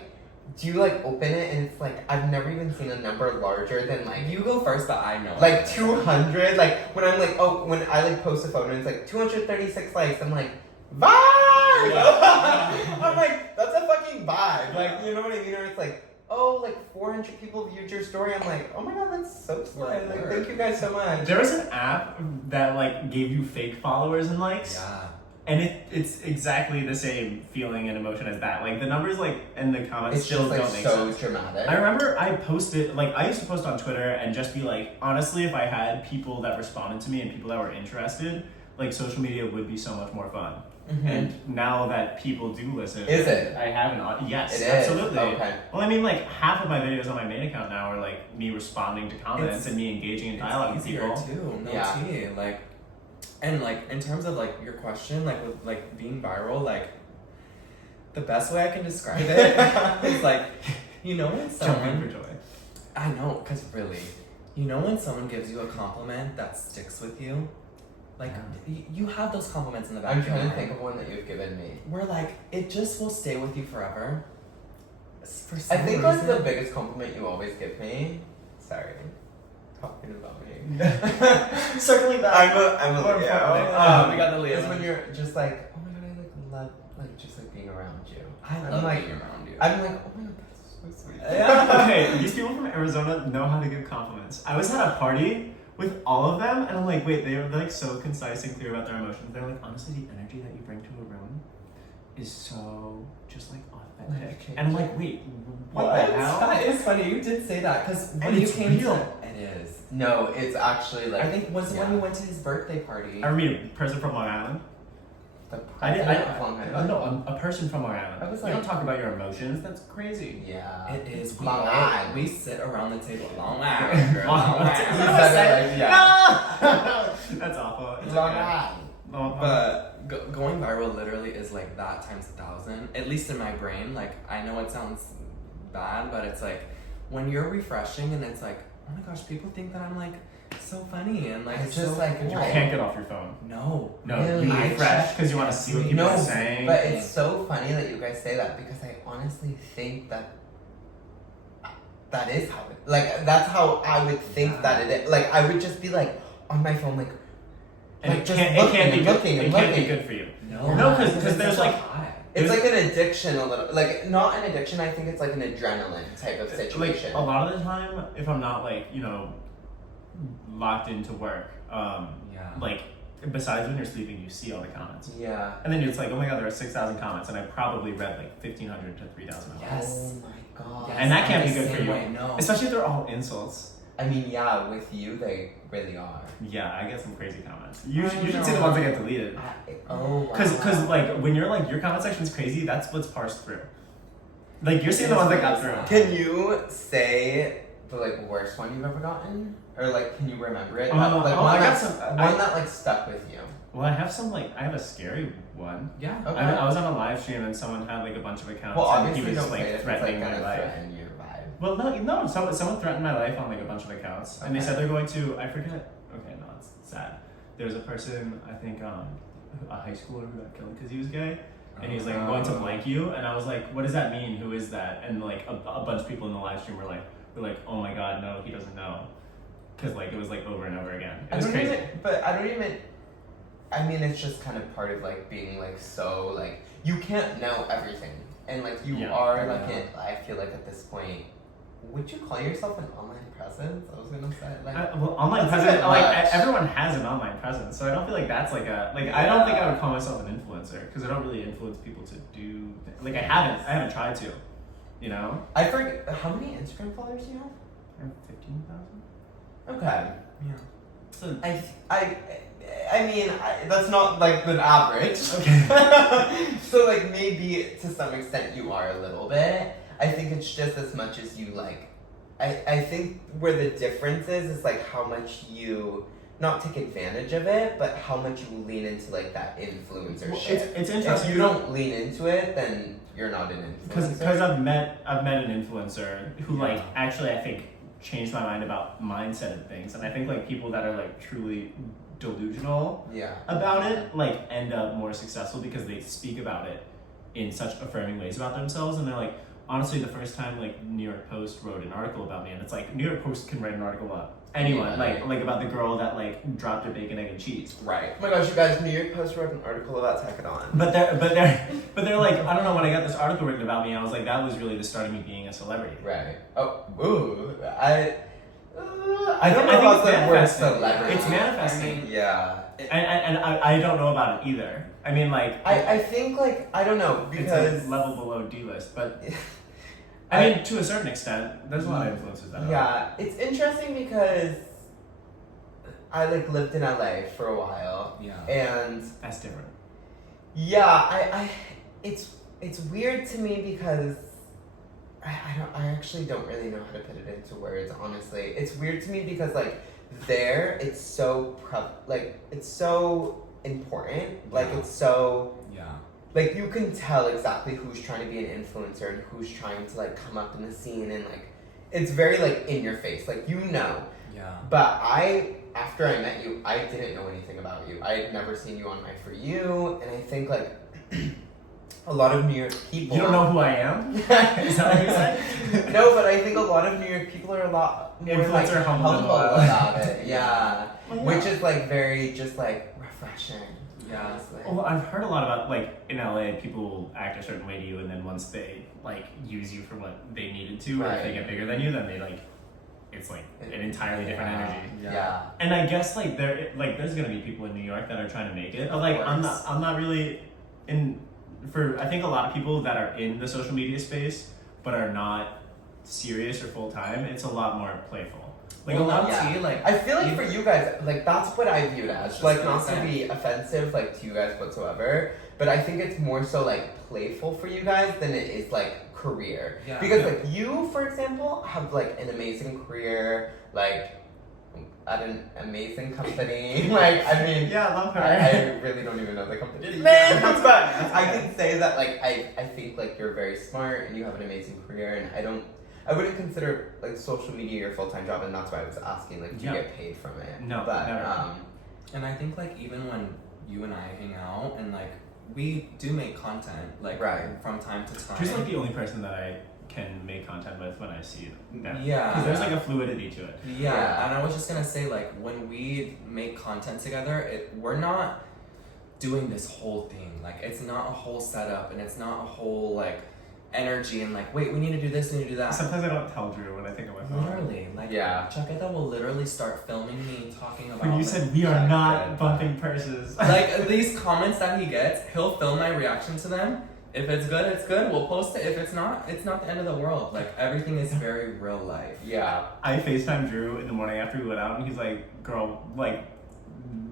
do you like open it and it's like I've never even seen a number larger than like You go first, but I know. like 200. Like when I'm like, oh, when I like post a photo and it's like 236 likes, I'm like, vibe. I'm like, that's a fucking vibe. Like, you know what I mean? Or it's like, oh, like 400 people viewed your story. I'm like, oh my god, that's so sweet. Like, thank you guys so much. There was an app that like gave you fake followers and likes. Yeah. And it's exactly the same feeling and emotion as that. Like the numbers like and the comments It's still just like don't make so sense. dramatic. I remember I posted like I used to post on Twitter and just be like, honestly, if I had people that responded to me and people that were interested, like social media would be so much more fun. Mhm. And now that people do listen, Is it? I have an yes, It is. absolutely. Okay. Well, I mean, like half of my videos on my main account now are like me responding to comments and me engaging in dialogue with easier people. too. No Yeah. tea. Like, and like in terms of like your question, like with like being viral, like the best way I can describe it is like, you know when Jumping someone, for joy. I know, cause really, you know when someone gives you a compliment that sticks with you, like you have those compliments in the back. I'm of your trying to mind. think of one that you've given me. Where like it just will stay with you forever. For I some think like reason. the biggest compliment you always give me. Sorry, talking about me. Circling back. I'm a More Leo. importantly. We got the Leo. Is when you're just like, oh my god, I like love like just like being around you. I I'm love like, being around you. I'm like, oh my god, that's so sweet. Yeah. Okay, these people from Arizona know how to give compliments. I was at a party with all of them, and I'm like, wait, they're like so concise and clear about their emotions. They're like, honestly, the energy that you bring to a room is so just like authentic. Okay. And I'm like, wait, what the hell? That is funny. You did say that because when And you it's came real. to it is. No, it's actually like I think was yeah. when you went to his birthday party. I mean, a person from Long Island. the I did. president of Long Island. No, a person from Long Island. I was you don't like- talk about your emotions. That's crazy. Yeah. It is. We Long all- Island. We sit around the table. Long Island. girl, Long Long Island. He Island. said it like, yeah. No! That's awful. It's Long okay. Island. No, But going viral literally is like that times 1,000. At least in my brain. Like I know it sounds bad, but it's like when you're refreshing and it's like, oh my gosh, people think that I'm like so funny and like It's so just like, cool. you can't get off your phone. No. No, Really? you I refresh check because you want to see what people No, are saying. but it's so funny that you guys say that because I honestly think that that is how it, like that's how I would think that it is. Like I would just be like on my phone like and like, it just can't, it can't be looking, good. looking, It and can't be looking. good for you. No. No, 'cause It's there's, such a like- high. it's like an addiction a little, like not an addiction. I think it's like an adrenaline type of situation. Like a lot of the time, if I'm not like locked into work, Yeah. like besides when you're sleeping, you see all the comments, Yeah. and then it's like, oh my god, there are 6,000 comments, and I probably read like 1,500 to 3,000 of them. Yes. Oh my god. Yes, And that I'm can't the be good for same you. way, No. Especially if they're all insults. I mean, yeah, with you they really are. Yeah, I get some crazy comments. You I should see the know. ones that get deleted. Oh wow. Cause like when you're like your comment section's crazy, that's what's parsed through. Like you're seeing the ones that got through. Can you say the like worst one you've ever gotten, or like can you remember it? Oh, like oh, one I got that's- some- one that like stuck with you. Well, I have some like I have a scary one. Yeah. Okay. I was on a live stream and someone had like a bunch of accounts Well, and he obviously was don't say it like if it's threatening like my gonna life. threaten your vibe. Well, no, someone threatened my life on like a bunch of accounts, and they Okay. said they're going to. I forget. Okay, no, it's sad. There was a person, I think, a high schooler who got killed because he was gay, and he's like, I'm going to blank you, and I was like, what does that mean? Who is that? And like a bunch of people in the live stream were like, oh my god, no, he doesn't know, because like it was like over and over again. It was crazy. I mean, it's just kind of part of like being like so like you can't know everything, and like you Yeah. are like Yeah. I feel like at this point, would you call yourself an online presence? I was gonna say like. Well, online That's a presence, bit like much. everyone has an online presence, so I don't feel like that's like a like. I don't think I would call myself an influencer because I don't really influence people to do. Like I haven't tried to, you know. I forget how many Instagram followers do you have? I have 15,000. Okay. Yeah. So I mean, that's not like the average. Okay. So like maybe to some extent you are a little bit. I think it's just as much as you like. I think where the difference is like how much you not take advantage of it, but how much you lean into like that influencer Well, shit. it's If interesting. you don't lean into it, then you're not an influencer. Because I've met an influencer who Yeah. like actually I think changed my mind about mindset and things, and I think like people that are like truly delusional yeah. about it like end up more successful because they speak about it in such affirming ways about themselves, and they're like, honestly, the first time like New York Post wrote an article about me, and it's like New York Post can write an article about anyone, like about the girl that like dropped her bacon, egg, and cheese. Right. Oh my gosh, you guys! New York Post wrote an article about Tekadon. But they're like, I don't know, when I got this article written about me, I was like, that was really the start of me being a celebrity. Right. Oh, ooh. I don't know I about think the it's word manifesting. celebrity. It's manifesting. I mean, yeah. And I don't know about it either. I mean, like, I think, like, I don't know, because... it's a level below D-list, but... I mean, to a certain extent, there's a lot of influences that Yeah, it's interesting because I, like, lived in LA for a while. Yeah. And... That's different. Yeah, it's weird to me because... I actually don't really know how to put it into words, honestly. It's weird to me because, like, there, it's so, it's so important. Like, it's so... Yeah. Like, you can tell exactly who's trying to be an influencer and who's trying to, like, come up in the scene. And, like, it's very, like, in your face. Like, you know. Yeah. But after I met you, I didn't know anything about you. I had never seen you on my For You. And I think, like... a lot of New York people... You don't know who I am? Is that what you're saying? No, but I think a lot of New York people are a lot more like, Influencer humble about it. Yeah. Well, yeah. Which is like very just like refreshing. Yeah. Honestly. Well, I've heard a lot about, like, in LA, people act a certain way to you, and then once they, like, use you for what they needed to, or if they Right. get bigger than you, then they, like, it's, like, an entirely different energy. Yeah. And I guess, like, there's gonna be people in New York that are trying to make it, but, like, I'm not really I think a lot of people that are in the social media space, but are not serious or full-time, it's a lot more playful. Like, Well, a lot yeah. I feel like for you guys, like that's what I view it as. Just Like not to consent. be offensive, like to you guys whatsoever, but I think it's more so like playful for you guys than it is like career. Yeah. Because like you, for example, have like an amazing career, like at an amazing company. Like I mean, Yeah, I love her. I really don't even know the company's name, Yeah. but I can say that like I think like you're very smart and you have an amazing career, and I wouldn't consider like social media your full-time job, and that's why I was asking like do you Yeah. get paid from it? No, but never. And I think like even when you and I hang out and like we do make content like Right. from time to time. She's like the only person that I can make content with when I see them. Yeah. Because there's like a fluidity to it. Yeah, Yeah. and I was just gonna say, like, when we make content together, we're not doing this whole thing. Like, it's not a whole setup, and it's not a whole, like, energy, and, like, wait, we need to do this, we need to do that. Sometimes I don't tell Drew when I think of my phone. Literally, like, Yeah. Chaqueta will literally start filming me talking about, When you like, said we are not Chaqueta. bumping purses. Like, these comments that he gets, he'll film my reaction to them. If it's good, it's good. We'll post it. If it's not the end of the world. Like, everything is very real life. Yeah. I FaceTimed Drew in the morning after we went out, and he's like, girl, like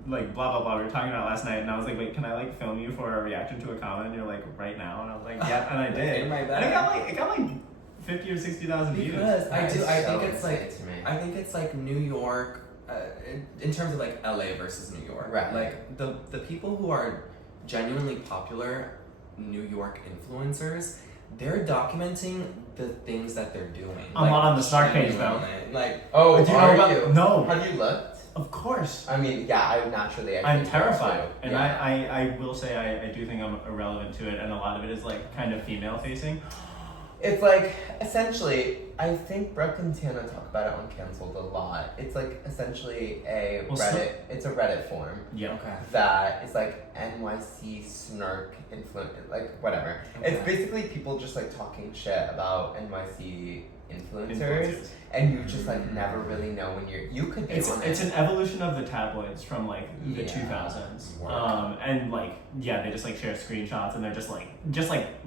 blah blah blah we were talking about last night, and I was like, wait, can I like film you for a reaction to a comment? And you're like, right now? And I was like, yeah, and I did. In my bag. And it got like 50 or 60,000 views. Because I That is think so it's like insane to me. I think it's like New York, in terms of like LA versus New York. Right. Like the people who are genuinely popular New York influencers, they're documenting the things that they're doing. I'm not on the Snark page, though. genuinely. Like, Oh, Do you know are about- you? No. Have you looked? Of course. I mean, yeah, I I'm think terrified, so. and Yeah. I will say I do think I'm irrelevant to it, and a lot of it is like kind of female facing. It's like essentially, I think Brooke and Tana talk about it on Cancelled a lot. It's like essentially a Well, Reddit. It's a Reddit form Yeah. okay. that is like NYC snark influence, like whatever. It's Okay. basically people just like talking shit about NYC influencers, and you just like never really know when you could be on It's it. an evolution of the tabloids from like the Yeah. 2000s. Word. And like yeah, they just like share screenshots, and they're just like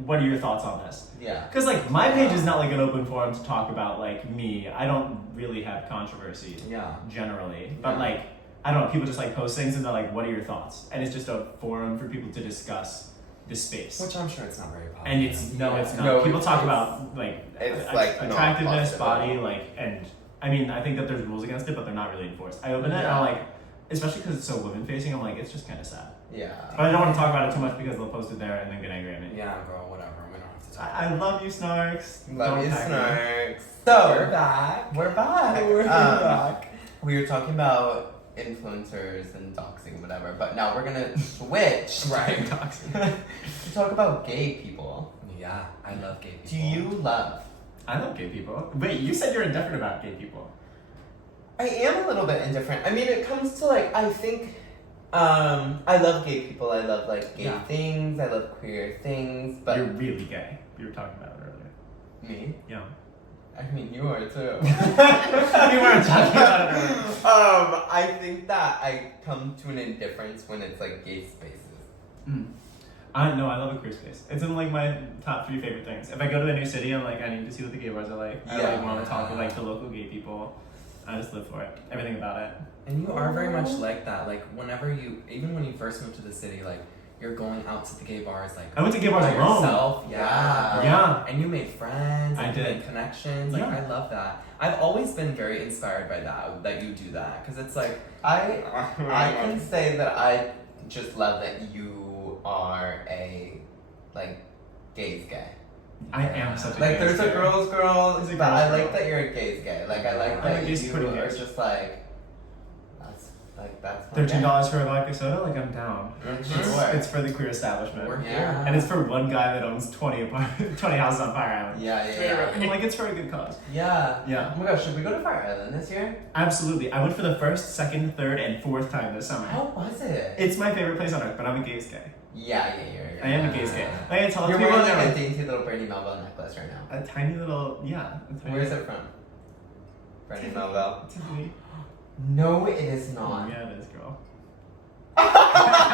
what are your thoughts on this? Yeah. Because like my page is not like an open forum to talk about like me. I don't really have controversy Yeah. generally, but Yeah. like I don't know, people just like post things and they're like, what are your thoughts? And it's just a forum for people to discuss the space. Which I'm sure it's not very popular. And it's Yeah. it's not. No, people it's- talk it's- about like it's, like, not attractiveness, positive at body, all. like, and I mean I think that there's rules against it, but they're not really enforced. I open it and Yeah. I'm like, especially because it's so women facing, I'm like, it's just kind of sad. Yeah. But I don't want to talk about it too much because they'll post it there and then get angry at me. Yeah, girl, whatever. We don't have to talk. I love you, Snarks. Love Don't you, tag me. snarks. So We're back. We're back. We're back. We were talking about influencers and doxing, whatever, but now we're gonna switch Right. to talk about gay people. Yeah, I love gay people. Do you love? I love gay people. Wait, you said you're indifferent about gay people. I am a little bit indifferent. I mean, it comes to like, I think, I love gay people. I love like gay things. I love queer things. But You're really gay. You were talking about it earlier. me? Yeah. I mean, you are too. You weren't talking about it earlier. I think that I come to an indifference when it's like gay spaces. I love a queer space. It's in like my top 3 favorite things. If I go to a new city, I'm like, I need to see what the gay bars are like. I like want to talk to like the local gay people. I just live for it. Everything about it. And you are very much like that. Like whenever even when you first moved to the city, like you're going out to the gay bars. Like I went to gay bars by alone. yourself. Yeah. Yeah. And you made friends. I and did. You made connections. Like Yeah. I love that. I've always been very inspired by that you do that, because it's like I can say that I just love that you are a like gays gay. I am such a Like gay there's a gay. girls girl, There's a but girls I like girl. that you're a gays gay. Like I like I'm that a gays you pretty are gays. just like that's my $13 for a vodka soda, like I'm down. Sure. It's for the queer establishment. We're Yeah. And it's for one guy that owns 20 houses on Fire Island. Yeah. I'm like, it's for a good cause. Yeah. Yeah. Oh my gosh, should we go to Fire Island this year? Absolutely. I went for the first, second, third, and fourth time this summer. How was it? It's my favorite place on earth, but I'm a gays gay. Yeah. I am a gays gay. I can tell You're people wearing like now. a dainty little Brandy Melville necklace right now. A tiny little, yeah. Where is it from? Brandy Melville. Tiffany. No, it is not. Yeah, it is, girl.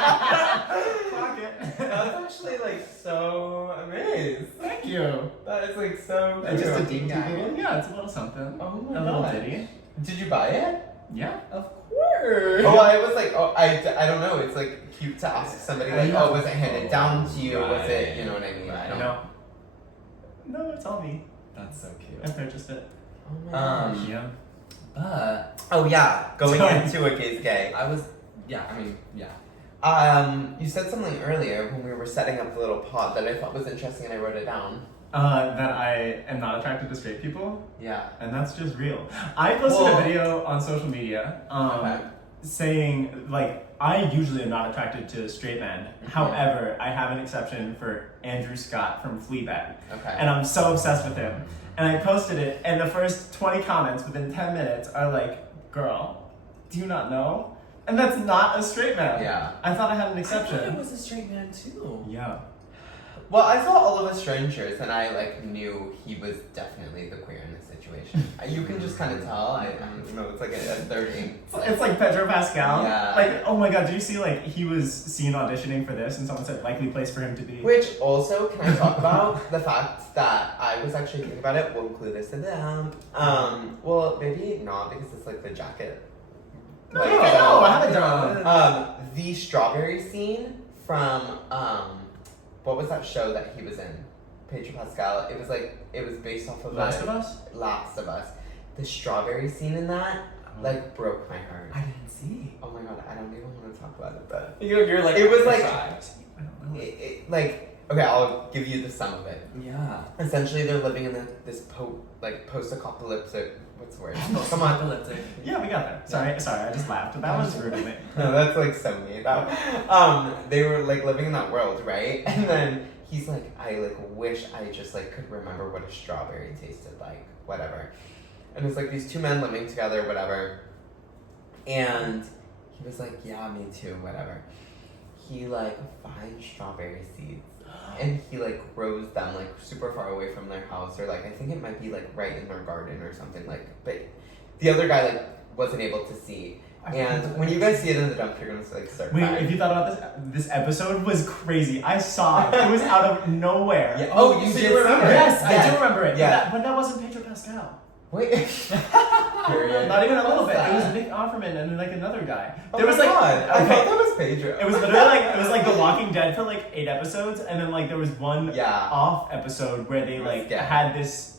Fuck it. That's actually like so amazed. Thank you. That is like so Just a cute. dainty little, yeah, it's a little something. Oh my A little gosh. ditty. Did you buy it? Yeah. Of course. Oh, I was like, I don't know. It's like cute to ask somebody like, Yeah. oh, was it handed down to you? Was it, Right. you know what I mean? I don't No. No, it's all me. that's so cute. I purchased it. Oh my gosh. Yeah. But Oh yeah, going Sorry. into a gays gay. I was yeah. You said something earlier when we were setting up the little pod that I thought was interesting, and I wrote it down. That I am not attracted to straight people, Yeah. and that's just real. I posted Well- a video on social media Okay. saying, like, I usually am not attracted to straight men. However, I have an exception for Andrew Scott from Fleabag. Okay. And I'm so obsessed with him. And I posted it, and the first 20 comments within 10 minutes are like, girl, do you not know? And that's not a straight man. Yeah. I thought I had an I thought exception. it was a straight man too. Yeah. Well, I saw All of Us Strangers, and I like knew he was definitely the queer in this situation. You can just kind of tell. I don't know. It's like a third ink. It's like Pedro Pascal. Yeah. Like, oh my god, did you see, like, he was seen auditioning for this, and someone said likely place for him to be. Which also, can I talk about the fact that I was actually thinking about it? We'll include this in them. Well, maybe not because it's like the jacket. No, I haven't done. The strawberry scene from what was that show that he was in? Pedro Pascal. It was based off of Last of Us? Last of Us. The strawberry scene in that like broke my heart. I didn't see. Oh my god, I don't even want to talk about it, but You're like It was like- shy. I don't know. like okay, I'll give you the sum of it. Yeah. Essentially, they're living in this post-apocalyptic. What's the word? Come on. Apocalyptic. Yeah, we got there. Sorry, I just laughed. That was rude of me. No, that's like so me. They were like living in that world, right? And then he's like, I like wish I just like could remember what a strawberry tasted like, whatever. And it's like these two men living together, whatever. And he was like, yeah, me too, whatever. He like finds strawberry seeds. And he like grows them like super far away from their house, or like I think it might be like right in their garden or something like. But the other guy like wasn't able to see. And when you guys see it in the dump, you're gonna like start Wait, crying. if you thought about this episode was crazy. I saw it. It was out of nowhere. Yeah. Oh, you so did you remember see it? Yes, Yeah. I do remember it. Yeah. But that wasn't Pedro Pascal. Wait. Period. Not even a little bit. It was Sad. Nick Offerman and like another guy. Oh There was my like God. I okay. thought that was Pedro. It was literally like The Walking Dead for like 8 episodes, and then like there was one Yeah. off episode where they like Yeah. had this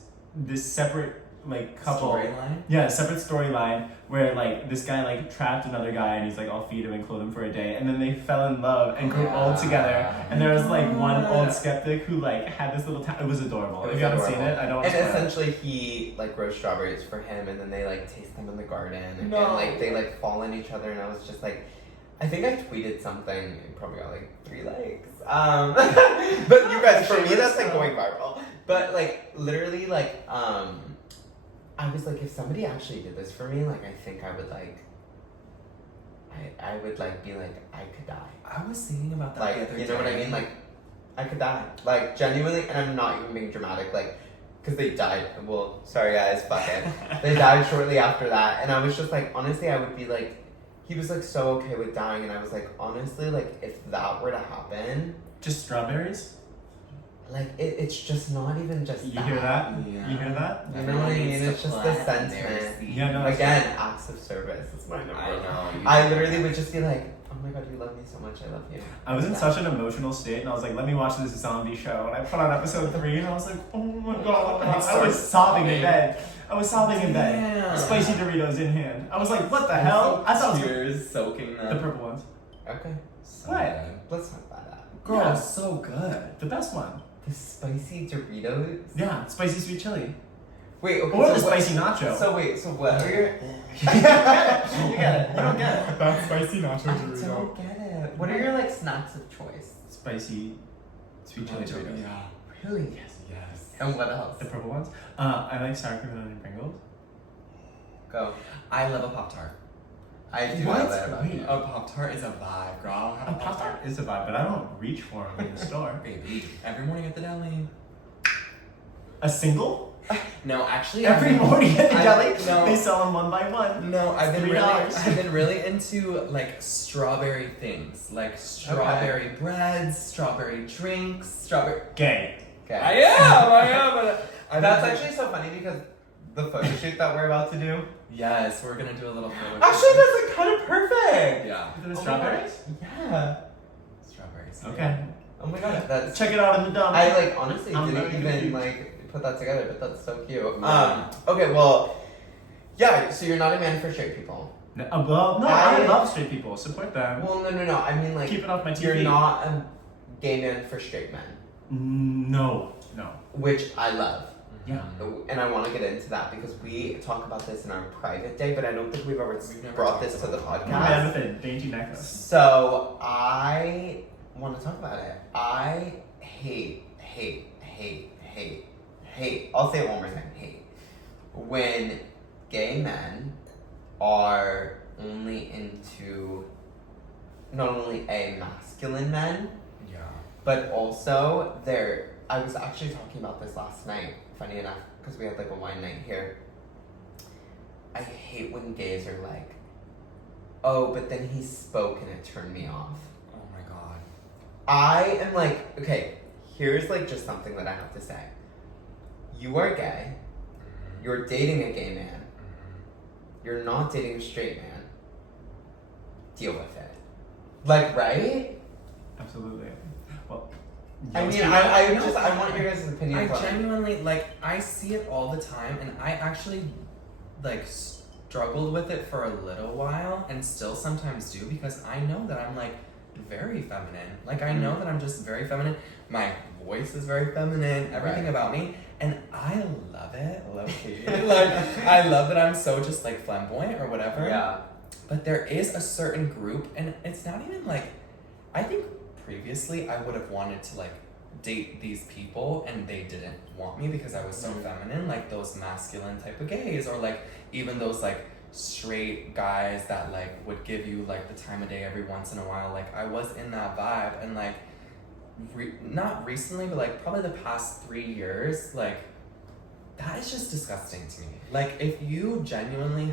separate like couple Storyline? Yeah, separate storyline where like this guy like trapped another guy and he's like, I'll feed him and clothe him for a day, and then they fell in love and grew old together. And there was like one old skeptic who like had this little it was adorable. It was If you haven't adorable. seen it, I don't. And spoil it. essentially, he like grows strawberries for him, and then they like taste them in the garden, and No. like they like fall in each other. And I was just like, I think I tweeted something, and probably got like 3 likes. But you You guys, for me, that's like going viral. But like, literally, like, I was like, if somebody actually did this for me, like, I think I would like, I would like be like, I could die. I was thinking about that Like, the other you know what I day. mean? Like, I could die. Like, genuinely, and I'm not even being dramatic. Like, because they died. Well, sorry guys, fuck it. They died shortly after that, and I was just like, honestly, I would be like, he was like so okay with dying, and I was like, honestly, like, if that were to happen, Just strawberries? like, it's just not even just You that. hear that? Yeah. You hear that? You know what I mean? It's just the sentiment. Yeah, no, that's Again, acts of service. It's my number. I know. I literally would just be like, oh my god, you love me so much, I love you. I was in Yeah. such an emotional state, and I was like, let me watch this zombie show. And I put on episode 3, and I was like, oh my god. I was sobbing in bed. I was sobbing in bed. Damn. Spicy Doritos in hand. I was like, what the hell? I thought it was tears soaking the them. purple ones. Okay, So What? good. let's talk about that. Girl, Yeah. so good. The best one. The spicy Doritos? Yeah, spicy sweet chili. Wait, okay, Or so the what- spicy nacho. So wait, so what are your... You get it. You don't get it. That's spicy nacho I don't get it. What are your, like, snacks of choice? Spicy sweet chili Doritos. Yeah. Really? Yes. And what else? The purple ones. I like sour cream and onion Pringles. Go. I love a Pop-Tart. I do What? love that about Wait. you. A Pop-Tart is a vibe, girl. A Pop-Tart is a vibe, but I don't reach for them in the store. Baby, every morning at the deli. A single? No, actually, Every morning at the I- deli? no. They sell them one by one. No, I've been $3. I've been really into like strawberry things, like strawberry breads, strawberry drinks, strawberry. Gay. Okay. I am. That's actually so funny because the photo shoot that we're about to do. Yes, we're gonna do a little photo. Actually, that's like kind of perfect. Yeah. With the Oh my strawberries? Yeah. Strawberries. Okay. Oh my god, that's. Check it out in the dump. I like honestly I'm didn't very even confused. like put that together, but that's so cute. Yeah. Okay, well, yeah. So you're not a man for straight people. No, well, no, I love straight people. Support them. Well, no. I mean, like, Keep it off my TV. you're not a gay man for straight men, No. which I love. Yeah. And I want to get into that because we talk about this in our private day, but I don't think we've ever never brought talked this to the about it. My podcast. man with a dainty necklace. So I want to talk about it. I hate. I'll say it one more time. Hate when gay men are only into not only a masculine men, Yeah. but also they're. I was actually talking about this last night. Funny enough, because we had like a wine night here. I hate when gays are like, oh, but then he spoke and it turned me off. Oh my god. I am like, okay, here's like just something that I have to say. You are gay. You're dating a gay man. You're not dating a straight man. Deal with it. Like, right? Absolutely. Well, I mean, Young I people- just, I want your guys' opinion. I on it. genuinely like. I see it all the time, and I actually like struggled with it for a little while, and still sometimes do because I know that I'm like very feminine. Like I know that I'm just very feminine. My voice is very feminine. Everything Right. about me, and I love it. Like I love that I'm so just like flamboyant or whatever. Yeah. But there is a certain group, and it's not even like, I think previously I would have wanted to like date these people and they didn't want me because I was so feminine, like those masculine type of gays, or like even those like straight guys that like would give you like the time of day every once in a while. Like I was in that vibe, and like not recently, but like probably the past 3 years, like that is just disgusting to me. Like if you genuinely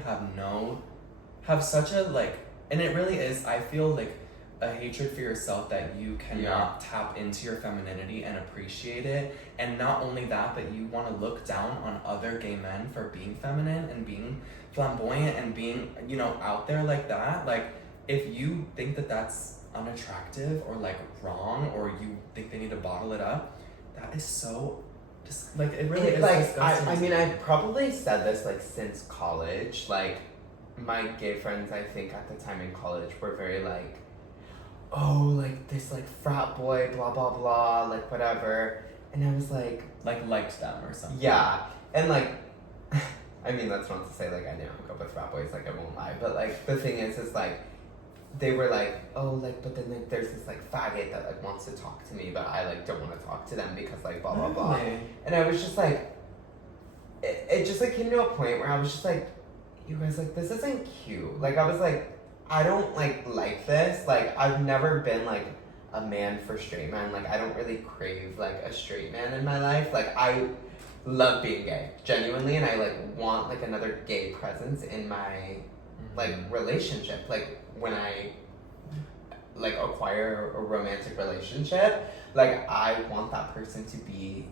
have such a like, and it really is, I feel like a hatred for yourself that you cannot tap into your femininity and appreciate it. And not only that, but you want to look down on other gay men for being feminine and being flamboyant and being, you know, out there like that. Like if you think that that's unattractive or like wrong, or you think they need to bottle it up, that is so just like, it really is like, disgusting. I to mean, me. I've probably said this like since college. Like, my gay friends, I think at the time in college were very like, oh, like this like frat boy, blah blah blah, like whatever. And I was like, liked them or something. yeah. And like, I mean, that's not to say like I didn't hook up with frat boys, like I won't lie. But like the thing is like, they were like, oh, like, but then like there's this like faggot that like wants to talk to me, but I like don't want to talk to them because like blah blah blah. And I was just like, it just like came to a point where I was just like, you guys, like, this isn't cute. Like, I was like, I don't like this. Like, I've never been like a man for straight men. Like, I don't really crave like a straight man in my life. Like, I love being gay, genuinely, and I like want like another gay presence in my like relationship. Like, when I like acquire a romantic relationship, like I want that person to be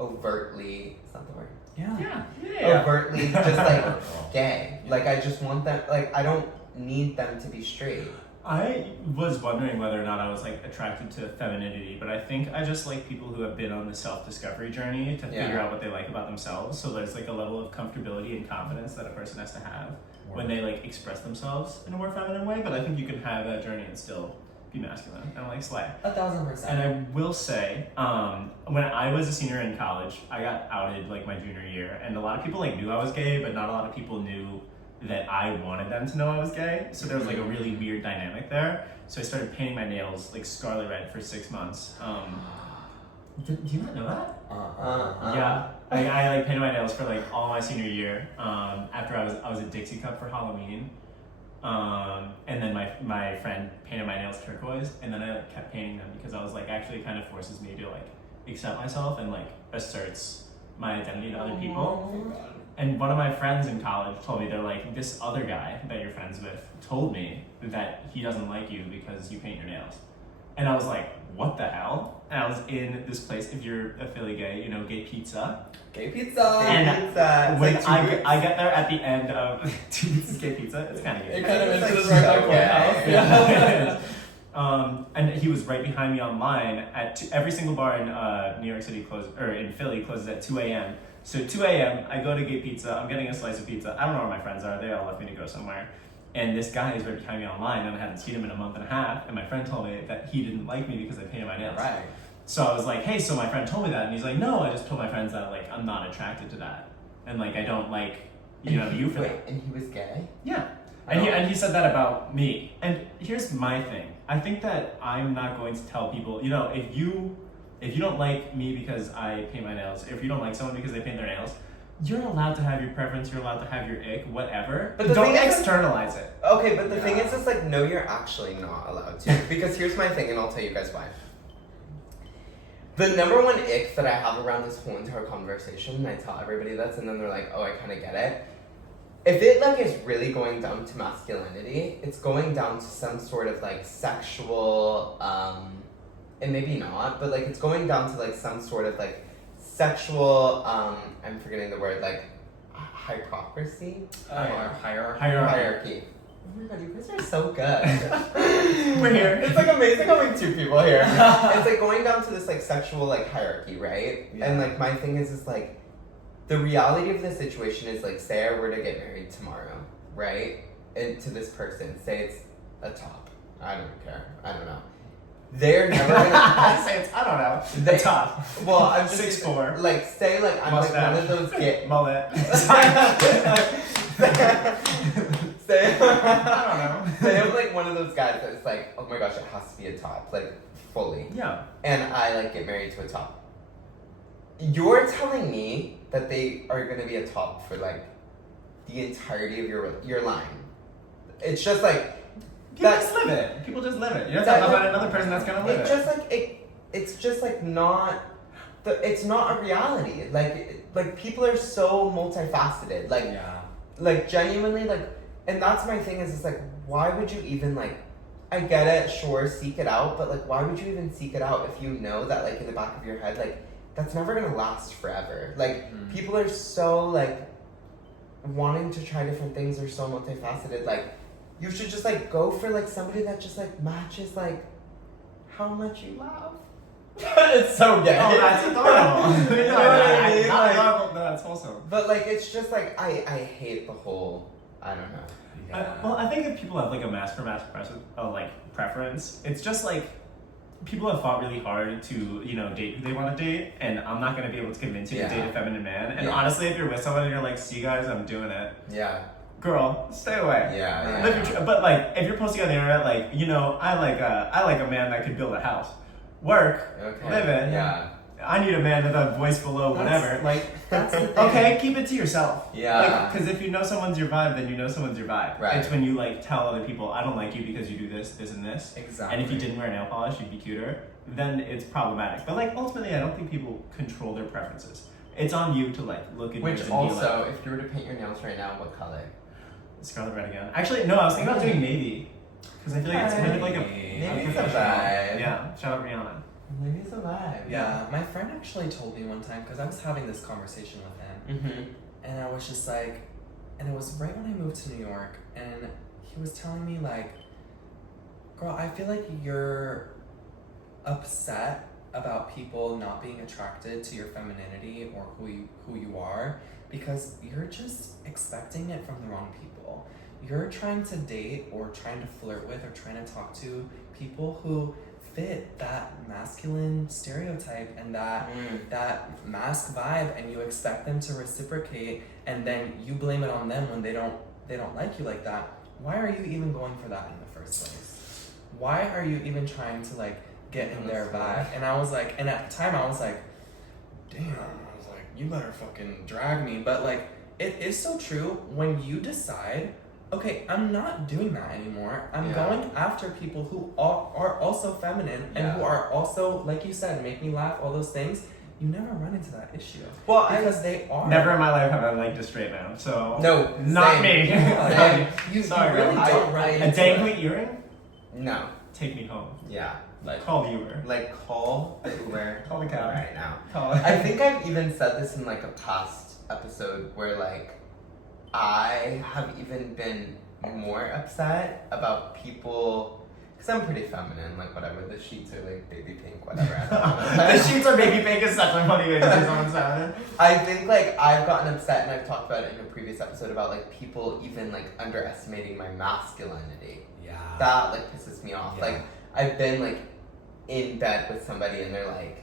overtly, it's not the word. Yeah. Overtly just like gay. Like I just want that, like I don't need them to be straight. I was wondering whether or not I was like attracted to femininity, but I think I just like people who have been on the self-discovery journey to figure out what they like about themselves. So there's like a level of comfortability and confidence that a person has to have when they like express themselves in a more feminine way. But I think you can have that journey and still be masculine and like slay. 1,000%. And I will say, when I was a senior in college, I got outed like my junior year, and a lot of people like knew I was gay, but not a lot of people knew that I wanted them to know I was gay. So there was like a really weird dynamic there. So I started painting my nails like scarlet red for 6 months. Do you not know that? Yeah, I like painted my nails for like all my senior year. After I was a Dixie cup for Halloween. And then my friend painted my nails turquoise, and then I like kept painting them because I was like, actually it kind of forces me to like accept myself and like asserts my identity to other people. And one of my friends in college told me, they're like, this other guy that you're friends with told me that he doesn't like you because you paint your nails. And I was like, what the hell? And I was in this place, if you're a Philly gay, you know, Gay Pizza. Gay pizza. And pizza. when like I get there at the end of 2 weeks of Gay Pizza, it's kind of gay. It kind of It's is like right so by house. gay. Yeah. And he was right behind me on line at every single bar in New York City in Philly closes at 2 a.m. So 2 a.m. I go to Gay Pizza. I'm getting a slice of pizza. I don't know where my friends are. They all left me to go somewhere. And this guy is right behind me online, and I hadn't seen him in a month and a half. And my friend told me that he didn't like me because I painted my nails. Right. So I was like, hey, so my friend told me that, and he's like, no, I just told my friends that like I'm not attracted to that, and like I don't like you for wait, that. and he was gay? Yeah. And he said that about me. And here's my thing. I think that I'm not going to tell people, you know, if you don't like me because I paint my nails, if you don't like someone because they paint their nails, you're allowed to have your preference, you're allowed to have your ick, whatever. But don't thing is, externalize it. Okay, but the thing is like, no, you're actually not allowed to. Because here's my thing, and I'll tell you guys why. The number one ick that I have around this whole entire conversation, and I tell everybody this, and then they're like, oh, I kind of get it. If it like is really going down to masculinity, it's going down to some sort of like sexual, and maybe not, but like it's going down to like some sort of like sexual, I'm forgetting the word, like hypocrisy? Hierarchy. Oh my god, you guys are so good. We're here. It's like amazing having two people here. It's like going down to this like sexual like hierarchy, right? Yeah. And like my thing is like, the reality of the situation is like, say I were to get married tomorrow, right? And to this person, say it's a top. I don't care. I don't know. They're never gonna Say it's, I don't know. They- top. Well, I'm just 6'4". like say like I'm like one of those mullet. say I don't know. say I'm like one of those guys that's like, oh my gosh, it has to be a top, like fully. Yeah. And I like get married to a top. You're telling me that they are gonna be a top for like the entirety of your line. It's just like People just live it. People just live it. You don't have to talk about another person that's gonna live it. just like it's just like not it's not a reality. Like people are so multifaceted. Like Yeah. like genuinely like, and that's my thing is it's like, why would you even like, I get it, sure, seek it out, but like why would you even seek it out if you know that like in the back of your head like that's never gonna last forever. Like people are so like wanting to try different things, are so multifaceted. Like you should just like go for like somebody that just like matches like how much you love. It's so gay. Oh, that's adorable. You know what I mean? Not Like, adorable, no, that's wholesome. but like it's just like I hate the whole, I don't know. Well, I think if people have like a mass preference, it's just like people have fought really hard to, you know, date who they want to date, and I'm not going to be able to convince you to date a feminine man. And honestly, if you're with someone and you're like, see guys, I'm doing it. Yeah. girl, stay away. Yeah. Live your but like, if you're posting on the internet, like, you know, I like a man that could build a house, work, live in. Yeah. I need a man with a voice below whatever. Like, That's the thing. okay, keep it to yourself. Yeah. Because if you know someone's your vibe, then you know someone's your vibe. Right. It's when you like tell other people, I don't like you because you do this, this, and this. Exactly. And if you didn't wear nail polish, you'd be cuter. Then it's problematic. But like ultimately, I don't think people control their preferences. It's on you to like look at Which yours and be like, also, if you were to paint your nails right now, what color? Scarlet Red again. Actually, no, I was thinking about doing navy. Because I feel like it's kind of like a Navy's a professional. vibe. Yeah, shout out Rihanna. Navy's a vibe. Yeah, my friend actually told me one time, because I was having this conversation with him, Mm-hmm. and I was just like, and it was right when I moved to New York, and he was telling me like, girl, I feel like you're upset about people not being attracted to your femininity or who you are because you're just expecting it from the wrong people. You're trying to date or trying to flirt with or trying to talk to people who fit that masculine stereotype and that mask vibe, and you expect them to reciprocate, and then you blame it on them when they don't like you like that. Why are you even going for that in the first place? Why are you even trying to like get in their vibe? And I was like, and at the time I was like, damn, I was like, you better fucking drag me. But like, it is so true when you decide, okay, I'm not doing that anymore. I'm going after people who are also feminine and who are also, like you said, make me laugh, all those things. You never run into that issue. Well, because they are. Never in my life have I liked a straight man, so No, not same. me. Yeah, you Sorry, really girl. don't run into A dangly earring? No. Take me home. Yeah. Like, Call the Uber. call the Uber. Call the cab. right now. Call I think I've even said this in like a past episode where like I have even been more upset about people, because I'm pretty feminine, like whatever, the sheets are like baby pink, whatever. I don't know. The sheets are baby pink is such a funny way to say someone's feminine. I think like I've gotten upset, and I've talked about it in a previous episode about like people even like underestimating my masculinity. Yeah. That like pisses me off. Yeah. Like I've been like in bed with somebody and they're like,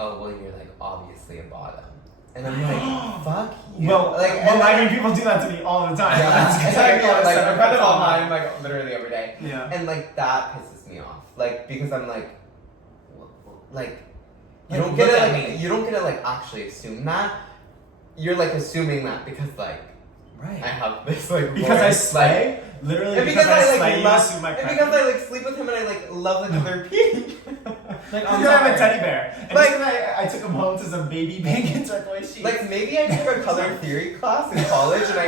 oh well, you're like obviously a bottom. And I'm like, fuck you. Well, like, I mean, people do that to me all the time. yeah, It's like, like, like, oh, I'm kind of online, like, literally every day. Yeah. And, like, that pisses me off. Like, because I'm like, like, you Like, don't get look to, at like, me. you don't get to, like, actually assume that. You're, like, assuming that because, like, Right. I have this, like, Because I voice, slay? Literally, and because I slay, like, you love, assume my and preference. because I, like, sleep with him and I, like, love the color pink. Like, Because I have a teddy bear. And Like- just 'cause I took him home to some baby pink and turquoise sheets. Like, maybe I took a color theory class in college and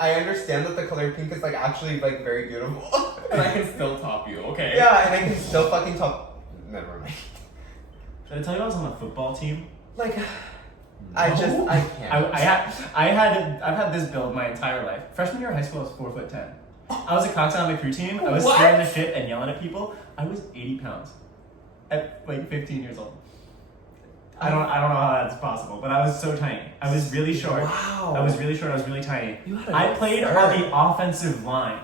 I understand that the color pink is, like, actually, like, very beautiful. And I can still top you, okay? Yeah, and I can still fucking talk. Never mind. Did I tell you I was on a football team? Like, No. I can't. I've had this build my entire life. Freshman year of high school, I was 4'10". I was a cocktail on the crew team. I was What? scaring the shit and yelling at people. I was 80 pounds at like 15 years old. I don't know how that's possible, but I was so tiny. I was really short. Wow. I was really short. I was really tiny. You had a I good played start. on the offensive line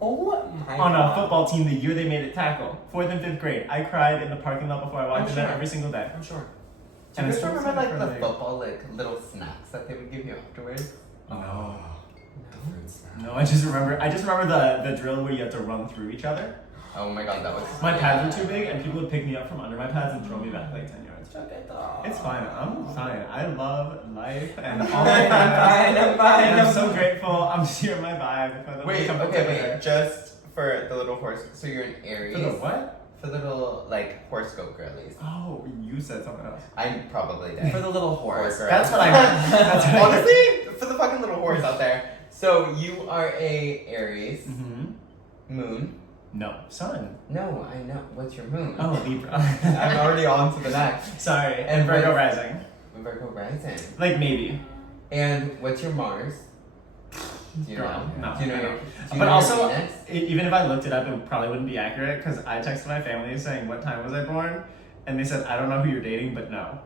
Oh my on God. a football team the year they made it tackle. 4th and 5th grade. I cried in the parking lot before I walked I'm in there sure. every single day. I'm sure. Do you And I guys still remember like for the like- football like little snacks that they would give you afterwards? No. No. No, I just remember the drill where you had to run through each other. Oh my god, that was My pads were too big, and people would pick me up from under my pads and throw me back like 10 yards. It's fine. I'm fine. I love life and all I'm my fine, I'm fine, And I'm I'm so fine. grateful. I'm sharing my vibe. For the Wait, couple okay, together. wait. Just for the little horse. So you're an Aries. For the what? For the little like horoscope girlies. Oh, you said something else. I probably did. For the little horse. girl. That's what I meant. That's what I meant. Honestly, for the fucking little horse out there. So you are a Aries. Mm-hmm. Moon. No, sun. No, I know. What's your moon? Oh, Libra. I'm already on to the next. Sorry. And And Virgo what- rising. Virgo rising. Like maybe. And what's your Mars? Do you know? No, Do you know I your, don't. do you But know also, your Venus? even if I looked it up, it probably wouldn't be accurate because I texted my family saying what time was I born, and they said I don't know who you're dating, but no.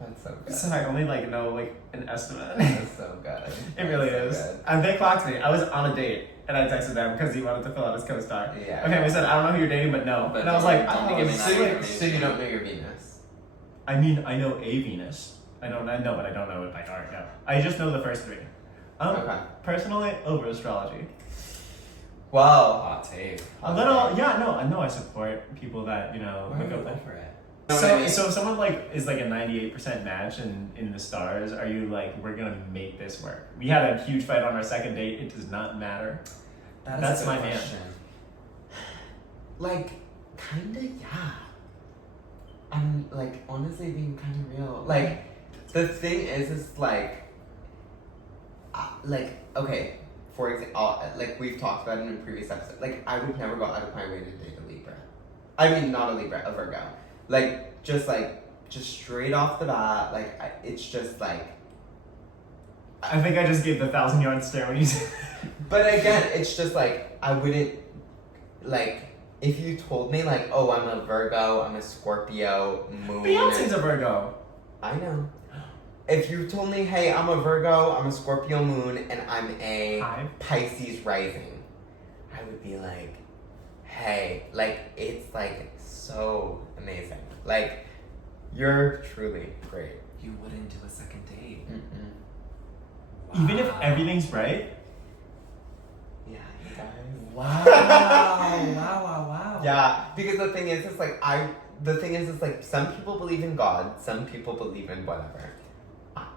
That's so good. So I only know an estimate. That's so good. It really That's is. so good. And they clocked me. I was on a date, and I texted them because he wanted to fill out his co-star. Yeah. Okay, we said I don't know who you're dating, but no. But and I was don't- like, don't oh, give me So that you, information. so you don't know your Venus? I mean, I know a Venus. I know, but I don't know it by heart. No, I just know the first three. Okay. Personally, over astrology. Well, Hot take. A little, yeah, no, I support people that, you know, Why look are up you there. over it? So if someone like is like a 98% match in the stars, are you like, we're gonna make this work? We had a huge fight on our second date. It does not matter. That's a good my man. question. like, kinda, yeah. I'm like honestly being kind of real. Like, the thing is like, okay, for example, like we've talked about it in a previous episode. Like, I would never go out of my way to date a Libra. I mean, not a Libra, a Virgo. Like, just straight off the bat, like, it's just like. I think I just gave the 1,000-yard stare when you said. But again, it's just like, I wouldn't, like, if you told me, like, oh, I'm a Virgo, I'm a Scorpio, moon. Beyonce's a Virgo. I know. If you told me, hey, I'm a Virgo, I'm a Scorpio moon, and I'm a Hive. Pisces rising, I would be like, hey, like, it's like so amazing. Like, you're truly great. You wouldn't do a second date. Mm-mm. Even if everything's right. Yeah, you guys. Wow. Wow. Yeah, because the thing is like some people believe in God, some people believe in whatever.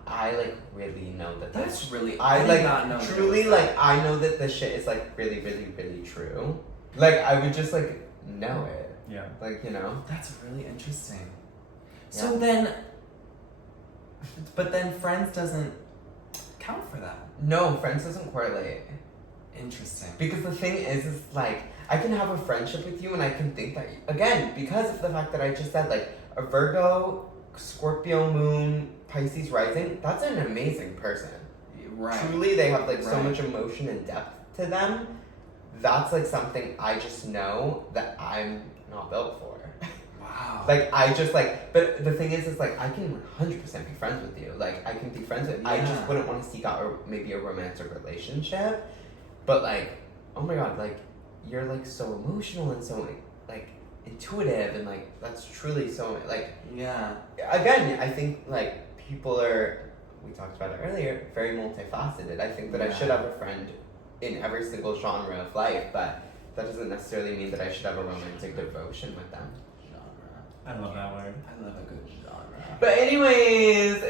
I like really know that That's really. I did like not know that truly it was like I know that this shit is like really, really, really true. Like, I would just like know it. Yeah. Like, you know. That's really interesting. Yeah. So then, but then Friends doesn't count for that. No, friends doesn't correlate. Interesting. Because the thing is like, I can have a friendship with you and I can think that, again, because of the fact that I just said, like, a Virgo, Scorpio moon, Pisces rising, that's an amazing person. Right. Truly, they have, like, so Right. much emotion and depth to them. That's, like, something I just know that I'm not built for. Wow. Like, I just, like, but the thing is like, I can 100% be friends with you. Like, I can be friends with, I just Yeah. wouldn't want to seek out maybe a romantic relationship. But, like, oh my god, like, you're, like, so emotional and so, like, intuitive and, like, that's truly so, like, Yeah. again, I think, like, people are, we talked about it earlier, very multifaceted. I think that I Yeah. should have a friend in every single genre of life, but that doesn't necessarily mean that I should have a romantic devotion with them. Genre. I love that word. I love a good genre. But anyways,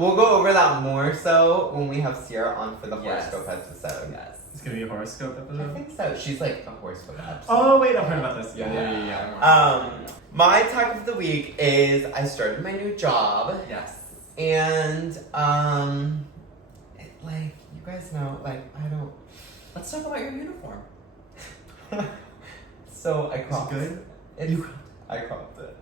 we'll go over that more so when we have Sierra on for the Yes. horoscope episode. Yes. It's gonna be a horoscope I episode. think so. She's like a horoscope episode. Oh wait, I've heard about this. Yeah. My talk of the week is I started my new job. Yes. And it, like, you guys know, like, I don't. Let's talk about your uniform. So I cropped good? it. I cropped it.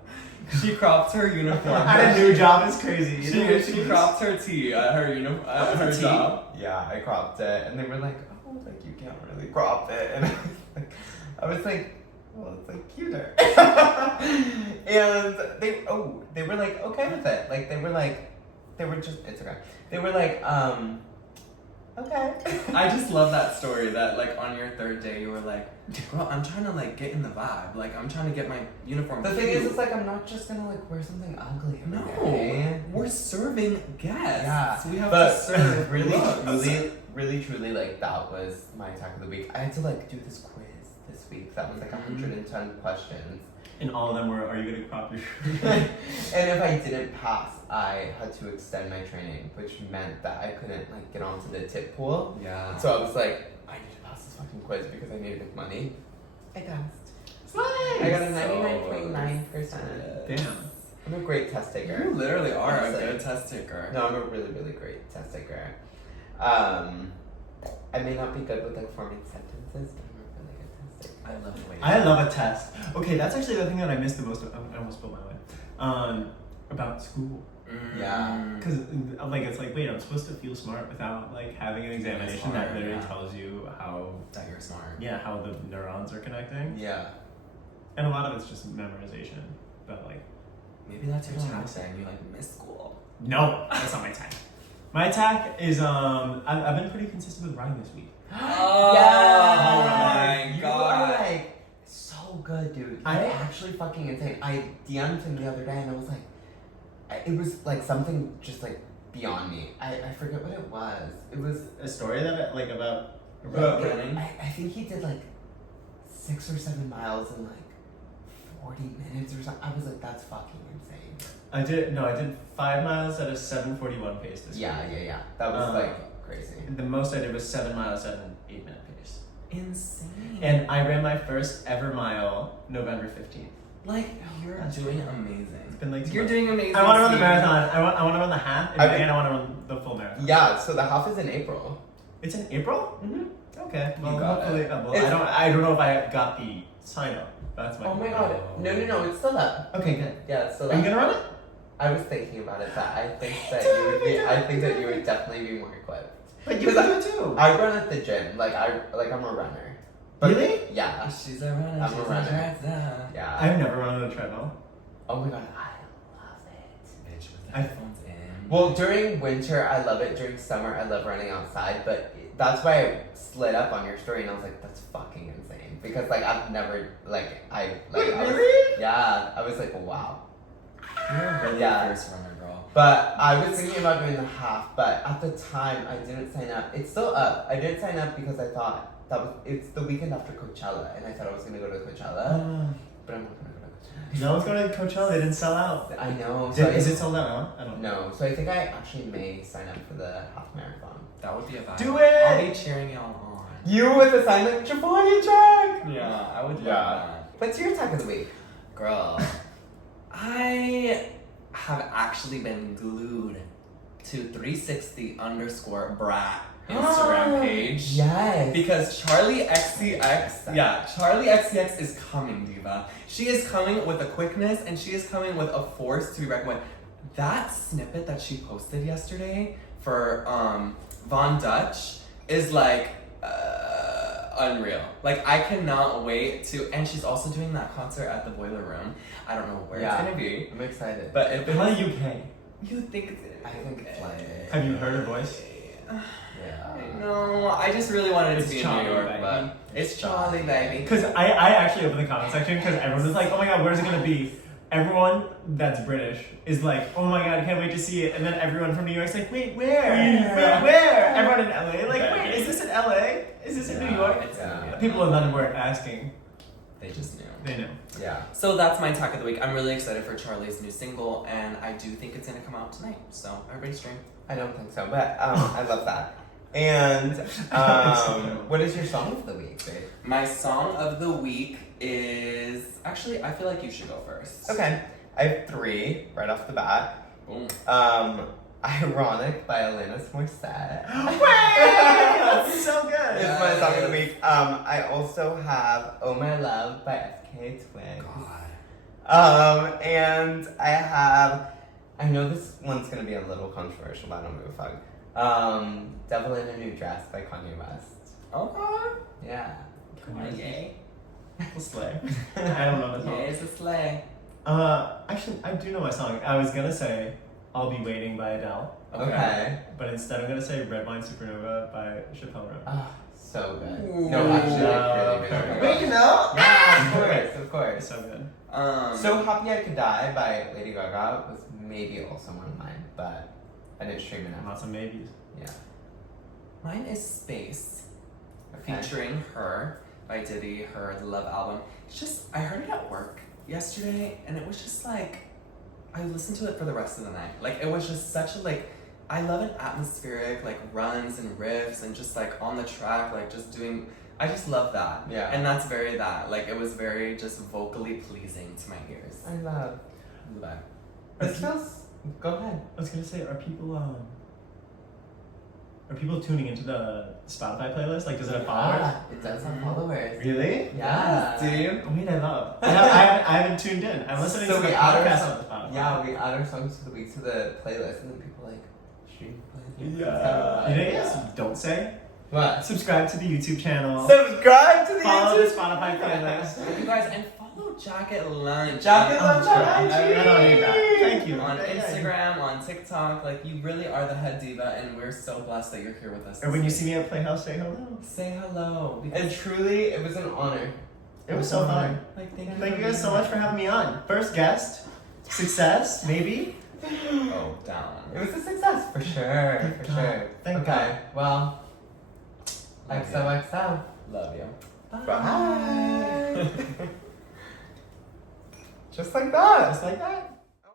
She cropped her uniform. At a new job is crazy. She cropped her tee at her at her job. Yeah, I cropped it, and they were like, "Oh, like you can't really crop it," and I was like, "Well, it's like cuter," and they were like okay with it. Like they were just it's okay. They were like okay. I just love that story that like on your third day you were like, girl, I'm trying to like get in the vibe. Like I'm trying to get my uniform. The thing cute. is, it's like I'm not just gonna like wear something ugly every No, day. we're serving guests. Yeah, We have but to serve really, really, truly, like that was my attack of the week. I had to like do this quiz this week that was like 110 questions, And all of them were, are you gonna crop your and if I didn't pass, I had to extend my training, which meant that I couldn't like get onto the tip pool. Yeah. So I was like, I need to pass this fucking quiz because I need to make money. I passed. I got a 99.9%. Damn. I'm a great test taker. You literally are a Honestly. good test taker. No, I'm a really, really great test taker. I may not be good with like forming sentences, but I'm a really good test taker. I love the way. I love a test. Okay, that's actually the thing that I missed the most. I almost spilled my way. About school. Yeah. Because like it's like, wait, I'm supposed to feel smart without like having an examination that smart, literally yeah. tells you how That you're smart. how the neurons are connecting. Yeah. And a lot of it's just memorization. But like, Maybe that's your Oh, tack okay. thing. You like miss school. no, that's not my attack. My attack is I've been pretty consistent with writing this week. Oh Yes! my You god. are like so good, dude. I- You're actually fucking insane. I DM'd him the other day and I was like, it was like something just like beyond me. I forget what it was. It was A story that like about running. I think he did like 6 or 7 miles in like 40 minutes or something. I was like, that's fucking insane. I did 5 miles at a 7:41 pace this week. Yeah. That was like crazy. The most I did was 7 miles at an 8-minute pace. Insane. And I ran my first ever mile November 15th. Like, you're That's doing crazy. amazing. It's been like 2 You're months. doing amazing. I want to run the Steve. marathon. I want to run the half, and I- again I want to run the full marathon. Yeah, so the half is in April. It's in April? Mm-hmm. Okay. Well, You got hopefully, it. well, It's- I don't know if I got the sign up. That's my. Oh my god. No, it's still up. Okay, good. Yeah, it's still Are you up. gonna run it? I was thinking about it that I think that Don't you would be be done. I think that you would definitely be more equipped. But you can do it too. I run at the gym. I'm a runner. Really? Yeah. She's a runner. I'm a she's a runner. tractor. Yeah. I've never run on a treadmill. Oh my god, I love it. Bitch with the I- headphones in. Well, during winter I love it. During summer I love running outside, but that's why I slid up on your story and I was like, that's fucking insane. Because like I've never Wait, I was, really? yeah, I was like, wow. You're really Yeah. a first runner, girl. But I was thinking about doing the half, but at the time I didn't sign up. It's still up. I didn't sign up because I thought it's the weekend after Coachella, and I thought I was gonna go to Coachella, but I'm not gonna go to Coachella. No one's going to Coachella. They didn't sell out. I know. So Is it sold out now? I don't know. No. So I think I actually may sign up for the half marathon. That would be a vibe. Do it! I'll be cheering y'all on. You with the sign up javaughn track. Yeah, I would love Yeah. that. What's your attack of the week? Girl, I have actually been glued to 360_brat Instagram page. Yes. Because Charlie XCX is coming, diva. She is coming with a quickness and she is coming with a force to be reckoned with. That snippet that she posted yesterday for Von Dutch is like unreal. Like I cannot wait to, and she's also doing that concert at the Boiler Room. I don't know where Yeah. it's gonna be, I'm excited. but if How it's, do you pay? you think it's gonna be I think it's like Have you heard her voice? yeah. No, I just really wanted it It's to be Charlie, in New York, baby. but it's Charlie, baby. Because I actually opened the comment section because everyone was like, oh my god, where's it gonna be? Everyone that's British is like, oh my god, I can't wait to see it. And then everyone from New York's like, wait, where? Yeah. Wait, where? Everyone in LA, like, Yeah. wait, is this in LA? Is this in New York? It's Yeah. gonna be- People in London weren't asking. They just knew. They know. Yeah. So that's my talk of the week. I'm really excited for Charlie's new single, and I do think it's gonna come out tonight. So everybody stream. I don't think so, but I love that. And what is your song of the week, babe? My song of the week is actually. I feel like you should go first. Okay, I have 3 right off the bat. Boom. Ironic by Alanis Morissette. That's so good. It's my song of the week. I also have Oh My Love by FK Twigs. God. And I know this one's gonna be a little controversial, but I don't give a fuck. Devil in a New Dress by Kanye West. Okay. Yeah. Kanye. Slay. I don't know the Yeah, song. it's a sleigh. Actually, I do know my song. I was gonna say I'll Be Waiting by Adele, Okay. but instead I'm gonna say Red Wine Supernova by Chappelle Roan. Oh, so good. Ooh. No, actually, like, really, really, Okay. really Wait, good. you know? Yeah, of course, of It's course. so good. So Happy I Could Die by Lady Gaga was maybe also one of mine, but I didn't stream enough. Lots of maybes. Yeah. Mine is Space, Okay. featuring Her by Diddy, her Love album. It's just, I heard it at work yesterday, and it was just like, I listened to it for the rest of the night. Like, it was just such a, like, I love an atmospheric, like, runs and riffs and just, like, on the track, like, just doing, I just love that. Yeah. And that's very that. Like, it was very just vocally pleasing to my ears. I love. Love It smells. Go ahead. I was gonna say, are people tuning into the Spotify playlist? Like, does it have followers? Yeah, it does have followers. Really? Yeah. Do you? Oh, wait, I love. I haven't tuned in. I'm listening So to the we add our podcast song- on Spotify. Yeah, we add our songs to the week to the playlist, and then people like stream playlist. You know what you guys don't say? What? Subscribe to the YouTube channel. Subscribe to the Follow the YouTube. Spotify playlist. You guys, and follow Jacket Lunch. Jacket on- Lunch on IG. I don't need that. Thank you. On Yeah, yeah. Instagram, on TikTok, like you really are the head diva, and we're so blessed that you're here with us. Or when you this see week. me at Playhouse, say hello. say hello. And truly, it was an honor. It was so fun. Like, Thank you guys so much for having me on. First guest, success, maybe. Oh, down. It was a success for sure. For God. sure. Thank okay. Well. Love you. XOXO. Love you. Bye. Just like that. Just like that.